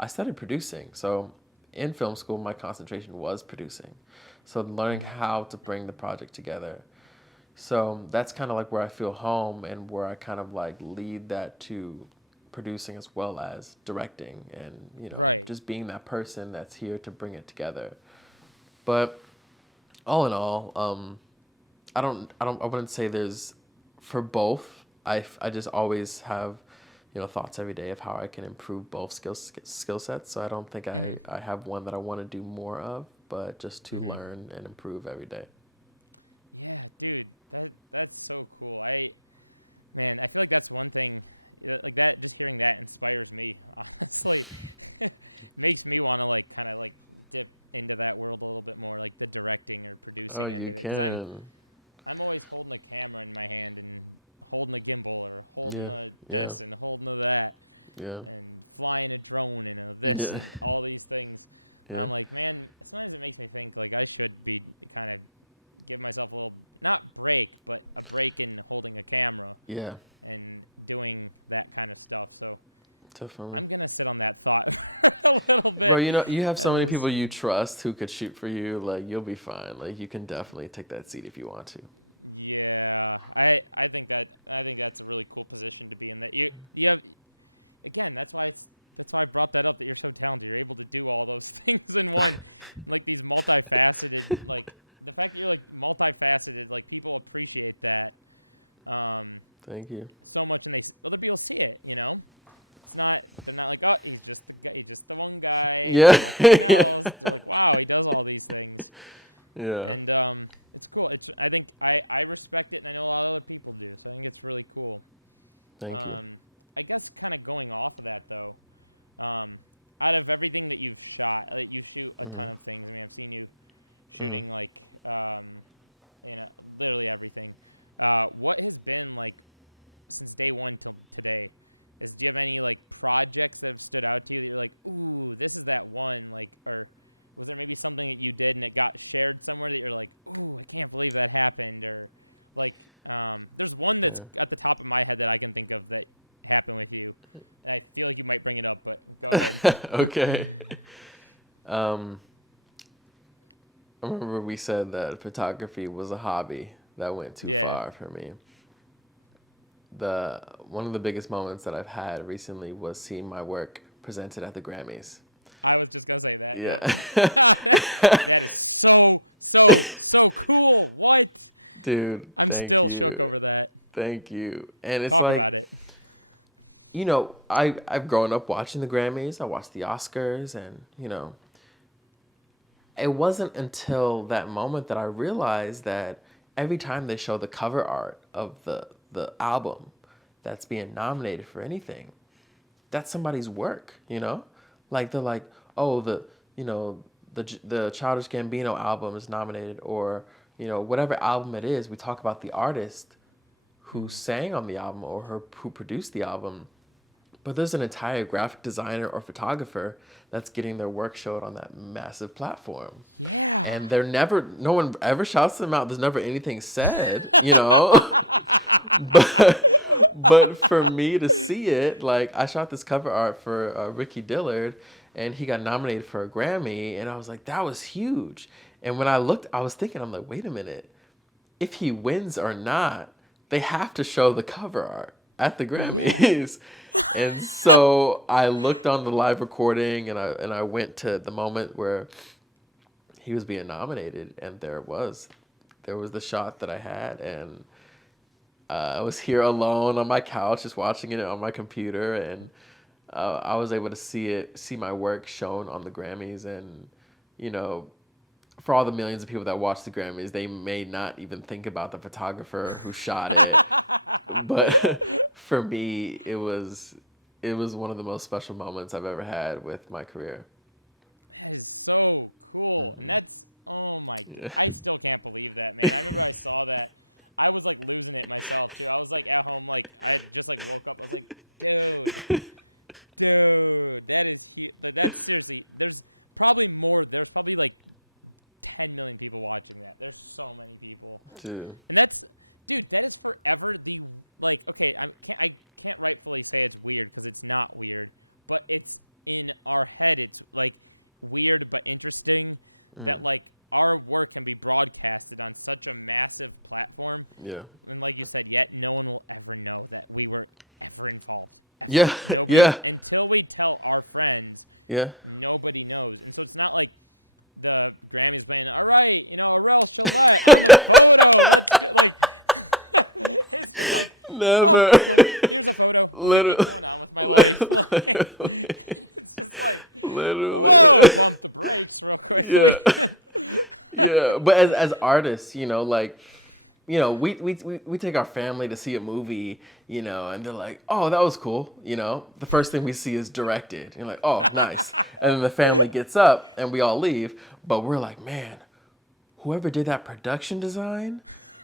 I studied producing, so in film school, my concentration was producing. So learning how to bring the project together. So that's kind of like where I feel home and where I kind of like lead that to producing as well as directing and, you know, Right. just being that person that's here to bring it together. But all in all, I wouldn't say there's, for both, I just always have, you know, thoughts every day of how I can improve both skill sets. So I don't think I have one that I want to do more of, but just to learn and improve every day. Yeah, dude, that's so cool. Man, I feel like that's one thing, like that. Just hearing that inspires me. Honestly, makes me want to like kind of like dip into that world a little bit more, like the directing or producing end of it. Because I'm always holding a camera in my hand and holding a gimbal or holding this and holding that, and flying a drone and this and all these things. And I'm like, man, sometimes it makes me think like I should be kind of give myself a little, not break, but a break in holding a camera. Yeah. And doing that kind of stuff. So Definitely. I'm going to sit on that thought for a little bit. Bro, you know, you have so many people you trust who could shoot for you. Like, you'll be fine. Like, you can definitely take that seat if you want to. Yeah. I think that's a really cool position to be in, that you have, again, that's why I brought that up, that you're so talented. You're able to do all those things in one, like these multifaceted, like the fact that you're like multifaceted, like people appreciate that. Thank you. So much, and other people see it, you know? They're not like, oh, he's just the one guy. Yeah. Nothing else. They're like, wow, he does all these things. Yeah. And it's cool. I think I respect it, and I know a lot of other people do. So I think it's really cool. Thank you. I guess kind of going off of that though, out of everything that you've shot, like you shoot a ton of things. I mean, I've seen you shooting like literally everything. What has been like since day one till today? Do you have any like projects that have stood out to you that you're like, ooh, this is that one? Like, or was there maybe something that you did and it got shared somewhere that you're like, ooh, I can't believe that happened? Or like, there's one that's at the top of my head that I can think of that happened with you, and I feel like you might bring it up, but go ahead. Okay. I remember we said that photography was a hobby that went too far for me. One of the biggest moments that I've had recently was seeing my work presented at the Grammys. I was just gonna say that. Yeah. Yep. That is so cool. What? Dude, I'm still shook over that. Thank you. And it's Talk like, about it. You know, I've grown up watching the Grammys. I watched the Oscars, and, you know, it wasn't until that moment that I realized that every time they show the cover art of the album that's being nominated for anything, that's somebody's work, you know? Like, they're like, oh, the Childish Gambino album is nominated, or, you know, whatever album it is, we talk about the artist who sang on the album or who produced the album. But there's an entire graphic designer or photographer that's getting their work showed on that massive platform. Yeah. And no one ever shouts them out. There's never anything said, you know? but for me to see it, like, I shot this cover art for Ricky Dillard, and he got nominated for a Grammy, and I was like, that was huge. And when I looked, I was thinking, I'm like, wait a minute. If he wins or not, they have to show the cover art at the Grammys. Yeah. And so I looked on the live recording, and I went to the moment where he was being nominated, and there was the shot that I had, and I was here alone on my couch just watching it on my computer, and I was able to see my work shown on the Grammys. And, you know, for all the millions of people that watch the Grammys, they may not even think about the photographer who shot it. But for me, it was one of the most special moments I've ever had with my career. That is so cool. And that's, oh my, I still can't believe that, man. I remember I saw that. I was like losing it myself too. I was like at home, like I just like woke up. I was like, dude, that is huge. That's seriously, there's probably like 10 million people watching that. There's so many people. Dude. And that is forever the, like, okay, I can't rightfully say it's weird because it's not weird, but it's in our head. It's like, weird but interesting that like our work can be broadcasted on such a massive platform. Yeah. And like you said, yet no one will ever know that we were ever involved. Ever. Yeah. Nobody Yeah. until we tell our friends. Yeah. Nobody knows. And so it's not like the Grammys playing, all right, Orel Chollette on the photo. Let's go. Like, it's just like, Never. oh, cool. Here's a photo. Let me keep going on with my life. Like, it's just like, Literally. whoa, bump the brakes real quickly. Yeah. Yeah. But as artists, like, we take our family to see a movie, and they're like, oh, that was cool. The first thing we see is directed. You're like, oh, nice. And then the family gets up and we all leave. But we're like, man, whoever did that production design,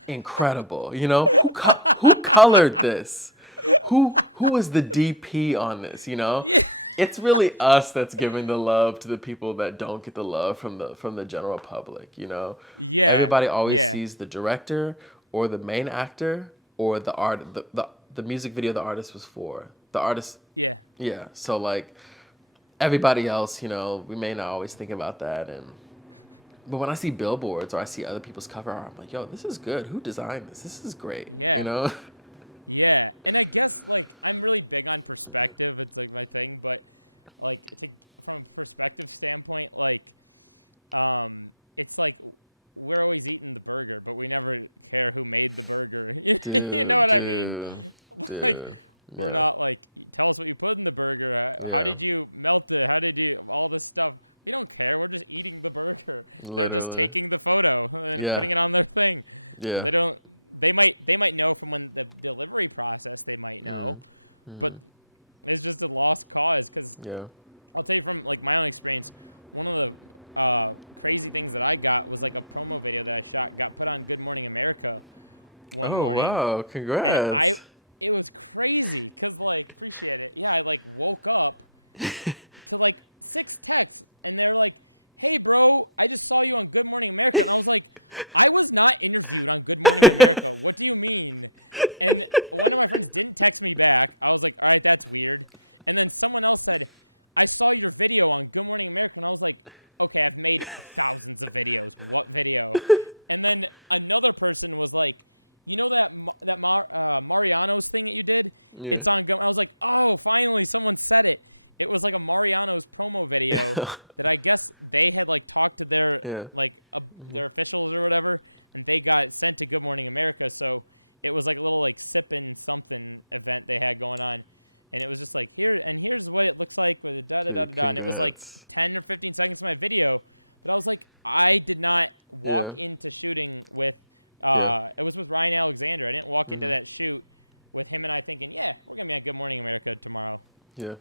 incredible. Who colored this? Who was the DP on this? Yeah. It's really us that's giving the love to the people that don't get the love from the general public. Yeah. Everybody always Yeah. sees the director or the main actor or the art, the music video the artist was for. The artist. Yeah. Yeah. So like everybody else, we may not always think about that. But when I see billboards or I see other people's cover art, I'm like, yo, this is good. Who designed this? This is great. Yeah. Yeah, and I guess like I'm really big on perspective. It's like my thing, but like from a perspective standpoint, like it's like we're always eating the burger, but we never care who made the burger. You know what I mean? Like we're not like, tell us what you put in the burger. How did you melt it? How did you all this stuff? We don't care. We're just eating the burger. Literally. They're just taking the photo and putting it on their thing. Yeah. They don't. They might know from when the delivery process. They might know, but it's just a lost cause. Because I'll tell you from like my own experience, one of the crazy things that I got was like a promo video that I shot got put on Good Morning America one morning. Oh wow! Congrats! And it was crazy because like appreciate it. Yeah, I like woke up to like 6 texts and they're like, hey, bro, I just saw you on Good Morning America. And I was like, I was not interviewed on Good Morning America. What do you mean? And one of my friends didn't text me back. I was like, all right, that's weird. And then someone else said, I saw your video on Good Morning America. And I was like, okay, I've made thousands of videos. What video? And then another person was like, you know that Mariano's thing that you did? Yeah. It's on Good. I was like, oh, finally, someone said it. It was like a Mariano's promo video that I guess they had like talked to their their officials or whatever, and they got sent to Good Morning America. So it was like a little like sipping something event they had going on, and it was just like here's what it looks like with da da da da da, and it was like 10 or 15 seconds of my video. But I was like, I did not walk into shooting with it was with Ryan Alexander. I didn't walk into that shoot with him and I thinking, yeah, we're gonna be on Good Morning America tomorrow. Yeah.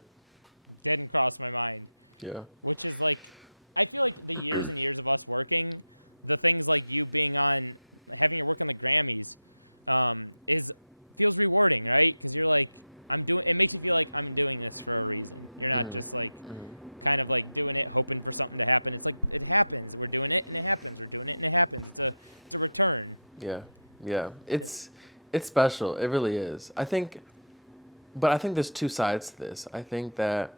Didn't cross my mind. Yeah. Which is like, I feel like the years and years of us working, the things like you being on, having your work on the Grammys, feels rewarding, right? Because you're like, it makes you feel like I'm doing this for a reason. You're not just like, kind of like doing it, hoping for something to happen. It's like, it happens. We're doing it and it happens. We're doing it and it happens. It's a return. Yeah. Yeah. It's special. It really is. I think there's two sides to this. I think that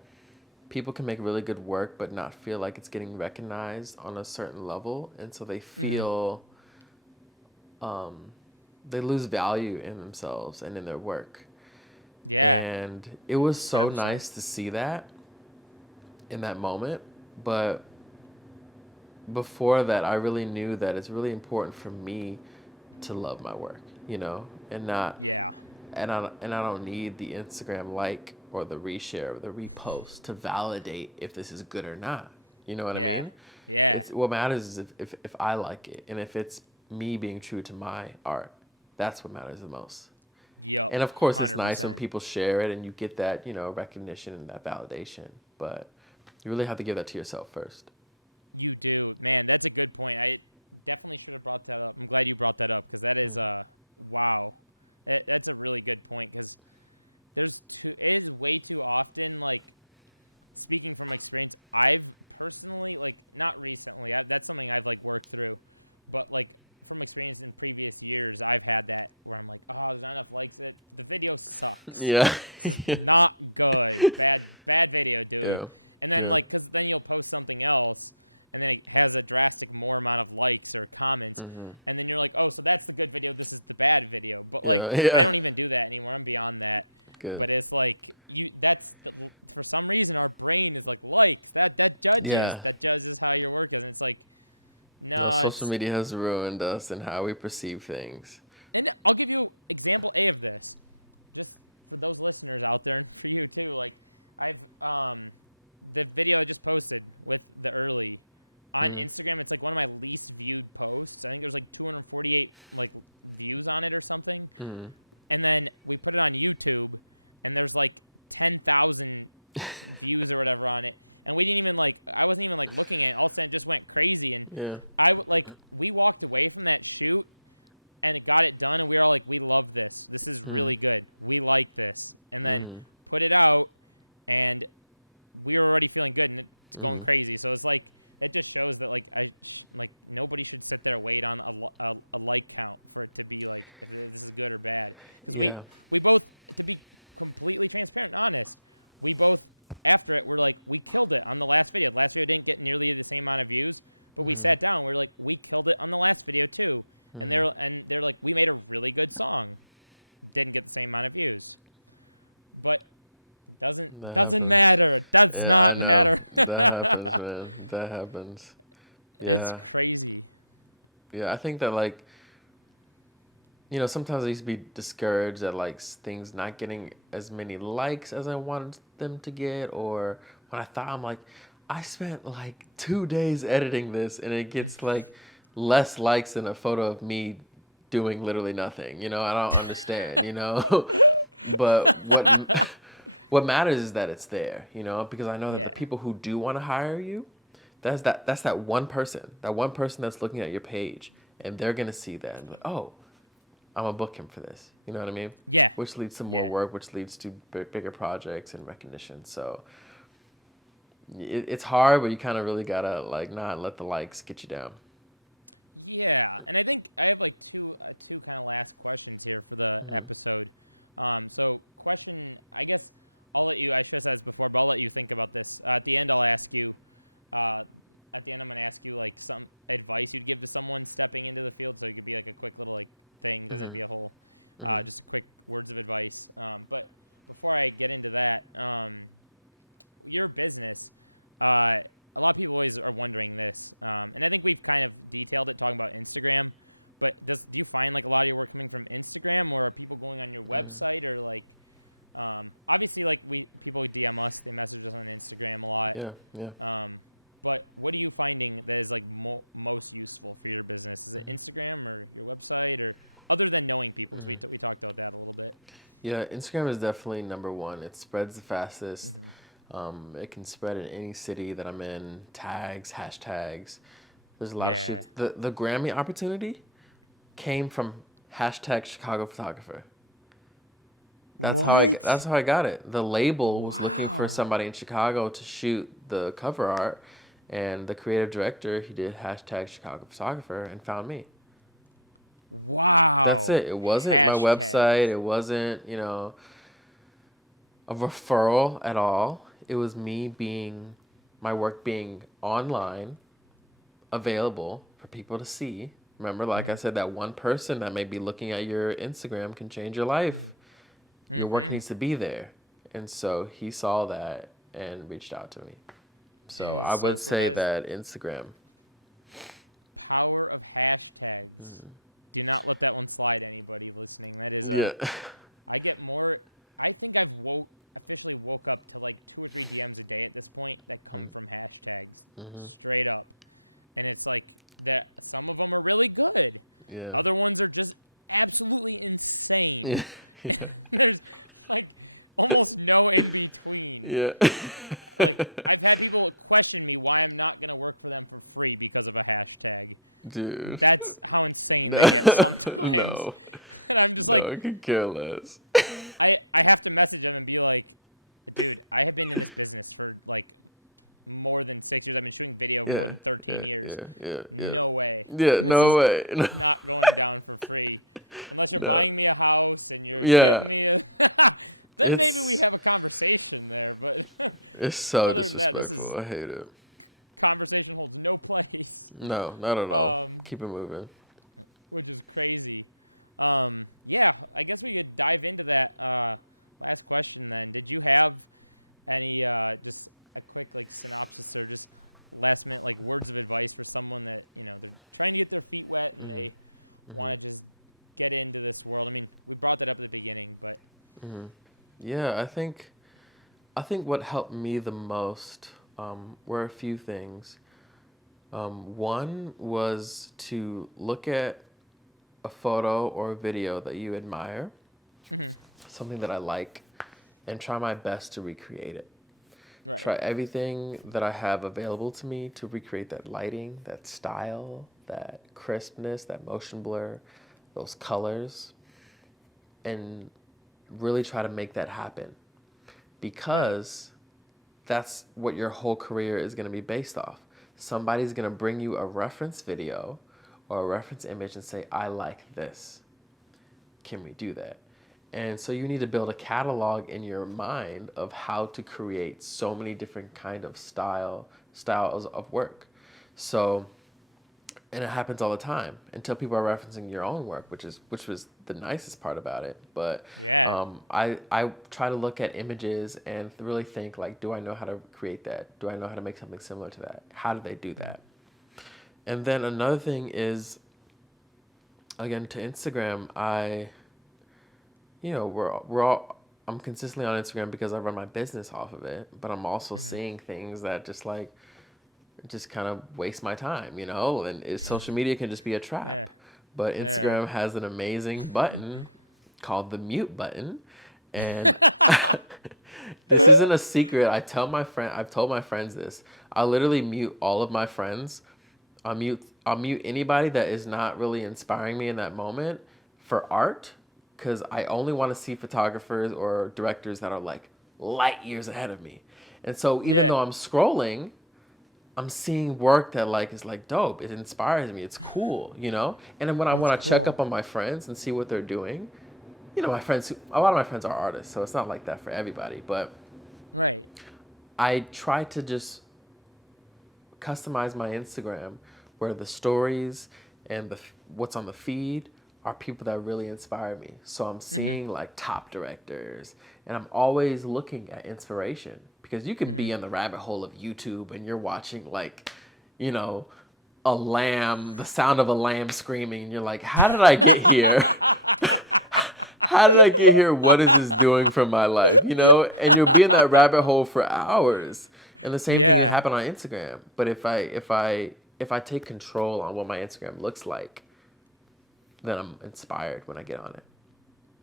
people can make really good work but not feel like it's getting recognized on a certain level, and so they feel they lose value in themselves and in their work. Yeah. And it was so 100%. Nice to see that in that moment, but before that I really knew that it's really important for me to love my work, and not and I don't need the Instagram like or the reshare or the repost to validate if this is good or not. You know what I mean? Yeah. What matters is if I like it, and if it's me being true to my art. That's what matters the most. Yep. And of course, 100%. It's nice when people share it and you get that, recognition and that validation. But you really have to give that to yourself first. You do. Man, that's a good point. I definitely should have brought that up. I'm glad you brought that up because that is, wow. That's a really good point because it is way too often, like, speaking from experience, I've personally, like, not recently, that's something I've, like, worked through, but, like, from experience in previous years, I've had that where I'm like, oh, there's not enough likes. The video sucks. Yeah. This is not good. Bad video, dude. Yeah. And then, like, because then you'll post something else, and then it has a drastic more amount of likes or comments, and then you're like, oh, so that's the good video, this is the bad video. But, like, I don't even do that anymore. I'm beyond that. Good. But it's like, for some reason, our brain is like, likes. That judges how your work is. And it's like, no. Social media has ruined us and how we perceive things. And I'll give you example A of this, just for those listeners out there and for you too. Like, I've the video I just posted with the early on Instagram. It's like one of my least viewed posts. I think there's like 248 like views on it or something. And then we put it on YouTube, and there's like 10,000 views or whatever on it. And we didn't even like, I wasn't even like looking at it. All of a sudden it just went crazy. And we walked away from that shoot and it got it done. And we were all like, we love this. This is really good. We like this. And then put it out, and we were already feeling good, and it's going crazy. So it's like, it just shows that like nobody should sit there and wait on a like count for it to be like if this is good or bad. Because we both, to be completely transparent and honest, we both after it we're like, we killed it on the last video. The last video didn't get nearly the same amount of views, but we sat down. We're like, we killed it on the last video too. And they're like, we made a really good song, didn't get the same amount of views, but. Doesn't matter. It does not matter. That happens, man. That happens. Yeah. It's crazy. Yeah, I think that like, sometimes I used to be discouraged at like things not getting as many likes as I wanted them to get, or when I thought, I'm like, I spent like 2 days editing this and it gets like less likes than a photo of me doing literally nothing. I don't understand. But what matters is that it's there, because I know that the people who do want to hire you, that's that one person that's looking at your page, and they're going to see that and be like, oh, I'm going to book him for this. You know what I mean? Yeah. Which leads to more work, which leads to bigger projects and recognition. So it's hard, but you kind of really got to like not let the likes get you down. Yeah. And I think I have like two kind of last questions here for the episode. So question, I guess I'll let you, I should have said this before, but I'll let you think about this. At the end, I'll ask you, I'm going to ask you like some advice you'd give to someone stepping into the field. So it could be like a quick little like thing. Doesn't be a whole, just a quick words of advice. But before I get into that, your business, a lot of people always are wondering this. And I think we've kind of detailed it talking about Instagram. But do you find like a lot of your work coming from Instagram, or are people going on your website, or like, obviously like people DM us, they message us on Instagram a lot. Yeah. But what are you finding that is like most useful for your business? Is it Instagram or your website, or other than knowing people? Because we talked about that a little bit. Yeah, Instagram is definitely number one. It spreads the fastest. It can spread in any city that I'm in. Tags, hashtags. There's a lot of shit. The Grammy opportunity came from hashtag Chicago photographer. That's how I got it. The label was looking for somebody in Chicago to shoot the cover art, and the creative director, he did hashtag Chicago photographer and found me. Wow. That's it. It wasn't my website. It wasn't, a referral at all. It was my work being online, available for people to see. Remember, like I said, that one person that may be looking at your Instagram can change your life. Your work needs to be there. And so he saw that and reached out to me. So I would say that Instagram. Power of hashtags. Do not let that one slide, anybody listening. That is I think I've officially woke up to like 2 or 3 DMs a day at this point that come from hashtags. Straight up. And it's like, that some of them are really good. Yeah. Other ones are just absolutely insane. There's like almost no in between. Yeah. Like I've had people question me why I'm not gonna work for them for free because of a hashtag. Dude. That's how insane they get sometimes. No. And I'm just like, I could care less. I have to message them and be like, dude, I have been in this business for like more than 6 years. I've been shooting video for more than 13 years. No way. Yeah, no way. Not going down for free. Unless you're buying me a house and you're getting me a... then maybe we have a conversation there. But it's so other than that, disrespectful. I hate it. Conversation holds no place. No, not at all. Keep it moving. Which is crazy. Yeah, I guess we could dive into that last question then. Did you have any just a quick like synopsis or just last minute like words of advice for someone that, you know, they're trying to get their feet wet and they want to just get into this world? I mean, we brought that up at the beginning, but yeah, I think what helped me the most were a few things. One was to look at a photo or a video that you admire, something that I like, and try my best to recreate it. right. Try everything that I have available to me to recreate that lighting, that style, that crispness, that motion blur, those colors, and really try to make that happen. Because that's what your whole career is going to be based off. Somebody's going to bring you a reference video or a reference image and say, I like this. Can we do that? And so you need to build a catalog in your mind of how to create so many different kind of styles of work. So, and it happens all the time until people are referencing your own work, which was the nicest part about it. But Yeah. I try to look at images and really think like, do I know how to create that? Do I know how to make something similar to that? How do they do that? And then another thing is, again, to Instagram, I'm consistently on Instagram because I run my business off of it, but I'm also seeing things that just kind of waste my time, you know? And social media can just be a trap. Yeah. But Instagram has an amazing button called the mute button. And this isn't a secret. I've told my friends this. I literally mute all of my friends. I'll mute anybody that is not really inspiring me in that moment for art, because I only want to see photographers or directors that are like light years ahead of me. And so even though I'm scrolling, I'm seeing work that like is like dope. It inspires me. It's cool, you know? And then when I want to check up on my friends and see what they're doing, you know, a lot of my friends are artists, so it's not like that for everybody, but Right. I try to just customize my Instagram where the stories and what's on the feed are people that really inspire me. So I'm seeing like top directors, and I'm always looking at inspiration, because you can be in the rabbit hole of YouTube and you're watching like, you know, the sound of a lamb screaming, and you're like, how did I get here? How did I get here? What is this doing for my life? You know, and you'll be in that rabbit hole for hours. And the same thing can happen on Instagram. But if I take control on what my Instagram looks like, then I'm inspired when I get on it.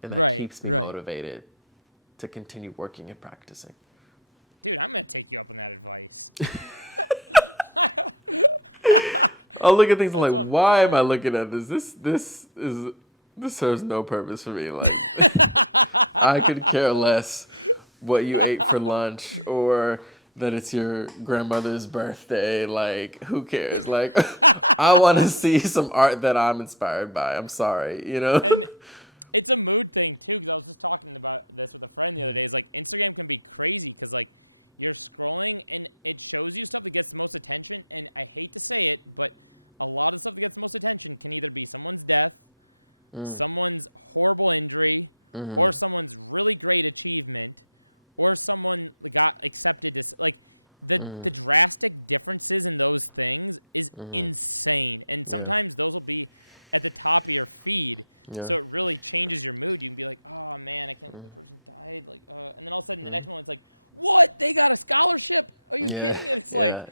And that keeps me motivated to continue working and practicing. Dude, I'm going to take you up on that advice. I'll look at things and like, why am I looking at this? This serves no purpose for me. Like, I could care less what you ate for lunch or that it's your grandmother's birthday. Like, who cares? Like, I want to see some art that I'm inspired by. I'm sorry, you know? And it's a mood thing, too, because I was just talking about this with a friend the other day. It's like, Instagram can be crazy because, like, you're scrolling and it shows you stuff that gets the most attention. And I hate to say it, but a lot of stuff that gets the most attention can either be someone's death, someone's horrible injury, or someone's really great achievement, or someone got accepted to, like, the drastic differences in those things is insane. And sometimes those will be at the top of your feed. Yeah. So it really changes your mood. You can be like, oh man, I can't believe the person died. Like, and then all of a sudden the next one it's like, what? They got a scholarship? Are you kidding? And it's like,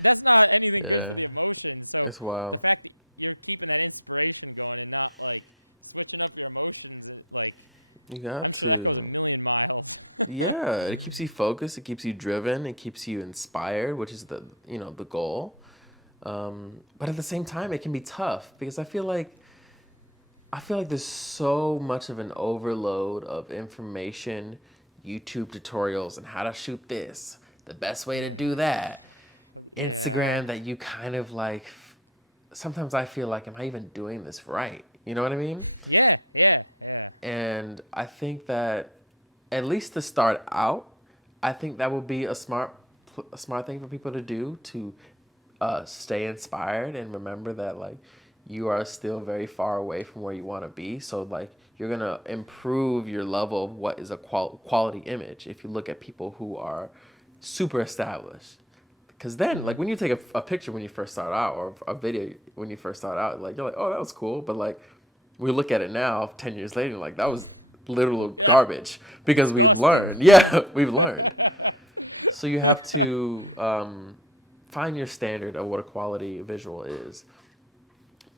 that's not anything good for the emotions. So the fact that you're keeping that inspiration going and not like switching up your emotions, like, I'm sure that goes a million miles. Yeah, it keeps you focused. It keeps you driven. It keeps you inspired, which is the goal. But at the same time, it can be tough because I feel like there's so much of an overload of information, YouTube tutorials, and how to shoot this, the best way to do that, Instagram, that you kind of like. Sometimes I feel like, am I even doing this right? You know what I mean? Yeah. And I think that at least to start out, I think that would be a smart thing for people to do to stay inspired and remember that like you are still very far away from where you want to be. So like you're gonna improve your level of what is a quality image if you look at people who are super established. Because then, like, when you take a picture when you first start out, or a video when you first start out, like, you're like, oh, that was cool. But, like, we look at it now, 10 years later, like, that was literal garbage. Because Disgusting. we've learned. Yeah, we've learned. So you have to find your standard of what a quality visual is.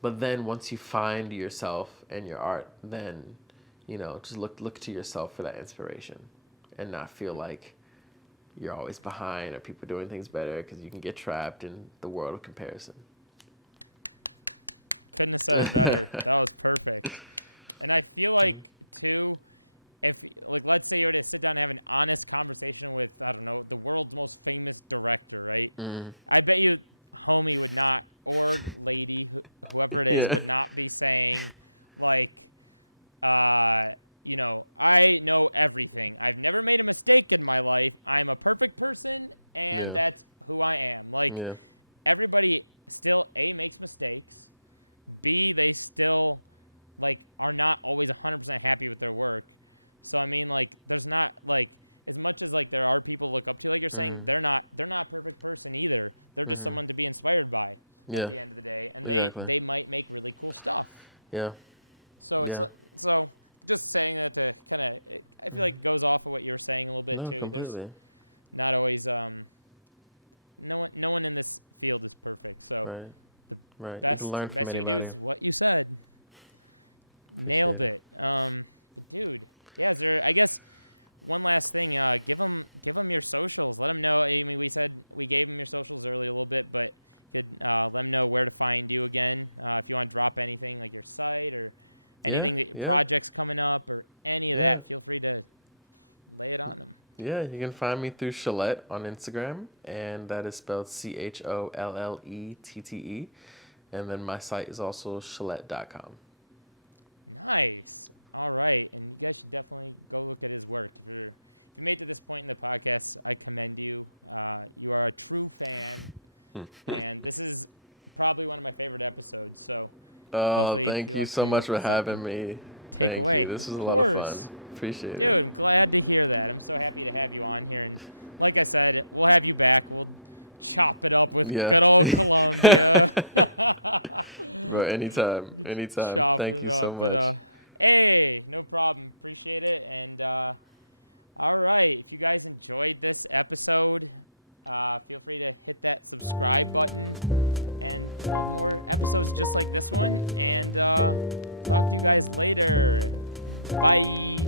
But then once you find yourself and your art, then, you know, just look to yourself for that inspiration and not feel like you're always behind or people doing things better, because you can get trapped in the world of comparison. Couldn't have said it better. That was perfect. And I feel like, too, if, like, let's say you were to sit down and have an honest conversation with, I don't know, the world's most famous director, right? I bet you homie would not, or lady, whoever it is, would not be saying, like, you know, I know everything. I've never made a mistake in my life. I'm a perfect person, and that's who I am. Like, everybody still, A, makes mistakes. B, they still, like, are not always 100% happy with their work. So, I mean, like, there's not, like, as much as, like, there are people to look up to, like you're saying, they're not a perfect person either. They're just someone to be inspired by at the end of the day. And they might make really cool stuff. Yeah. So, it's so... Just saying that to kind of, I feel like it goes off of what you were saying a little bit too. Completely. There's not always, no one in this field is perfect. So the best you can do is what you said. Nailed it. But dude, yeah. Is there? I guess one last thing. Give them your socials. Let them know. I mean, we gave them your socials earlier a little bit, but you could let them know where to find you again. If you want to drop anything like your site or anything projects coming up or any of that, feel free to lay it on them. Yeah, you can find me through Chollette on Instagram, and that is spelled CHOLLETTE. And then my site is also chollette.com. Nice. All right, and you guys should definitely go look at his work. If you made it to this point in the podcast, I commend you. You are a true fan, and this is probably one of my favorite episodes. So. Oh, thank you so much for having me. Take away. This was a lot of fun. Appreciate it. Dude, I'm glad to hear that. I'm so happy to have you on here. And like I said, we'll have you back. We'll chop it up with good old Columbia. Bro, anytime. Thank you so much. But, hey, no problem. Appreciate it. And all right, if you guys enjoyed this episode, feel free to hit that subscribe button. And more episodes just like this one. And talk to you guys later. Bye.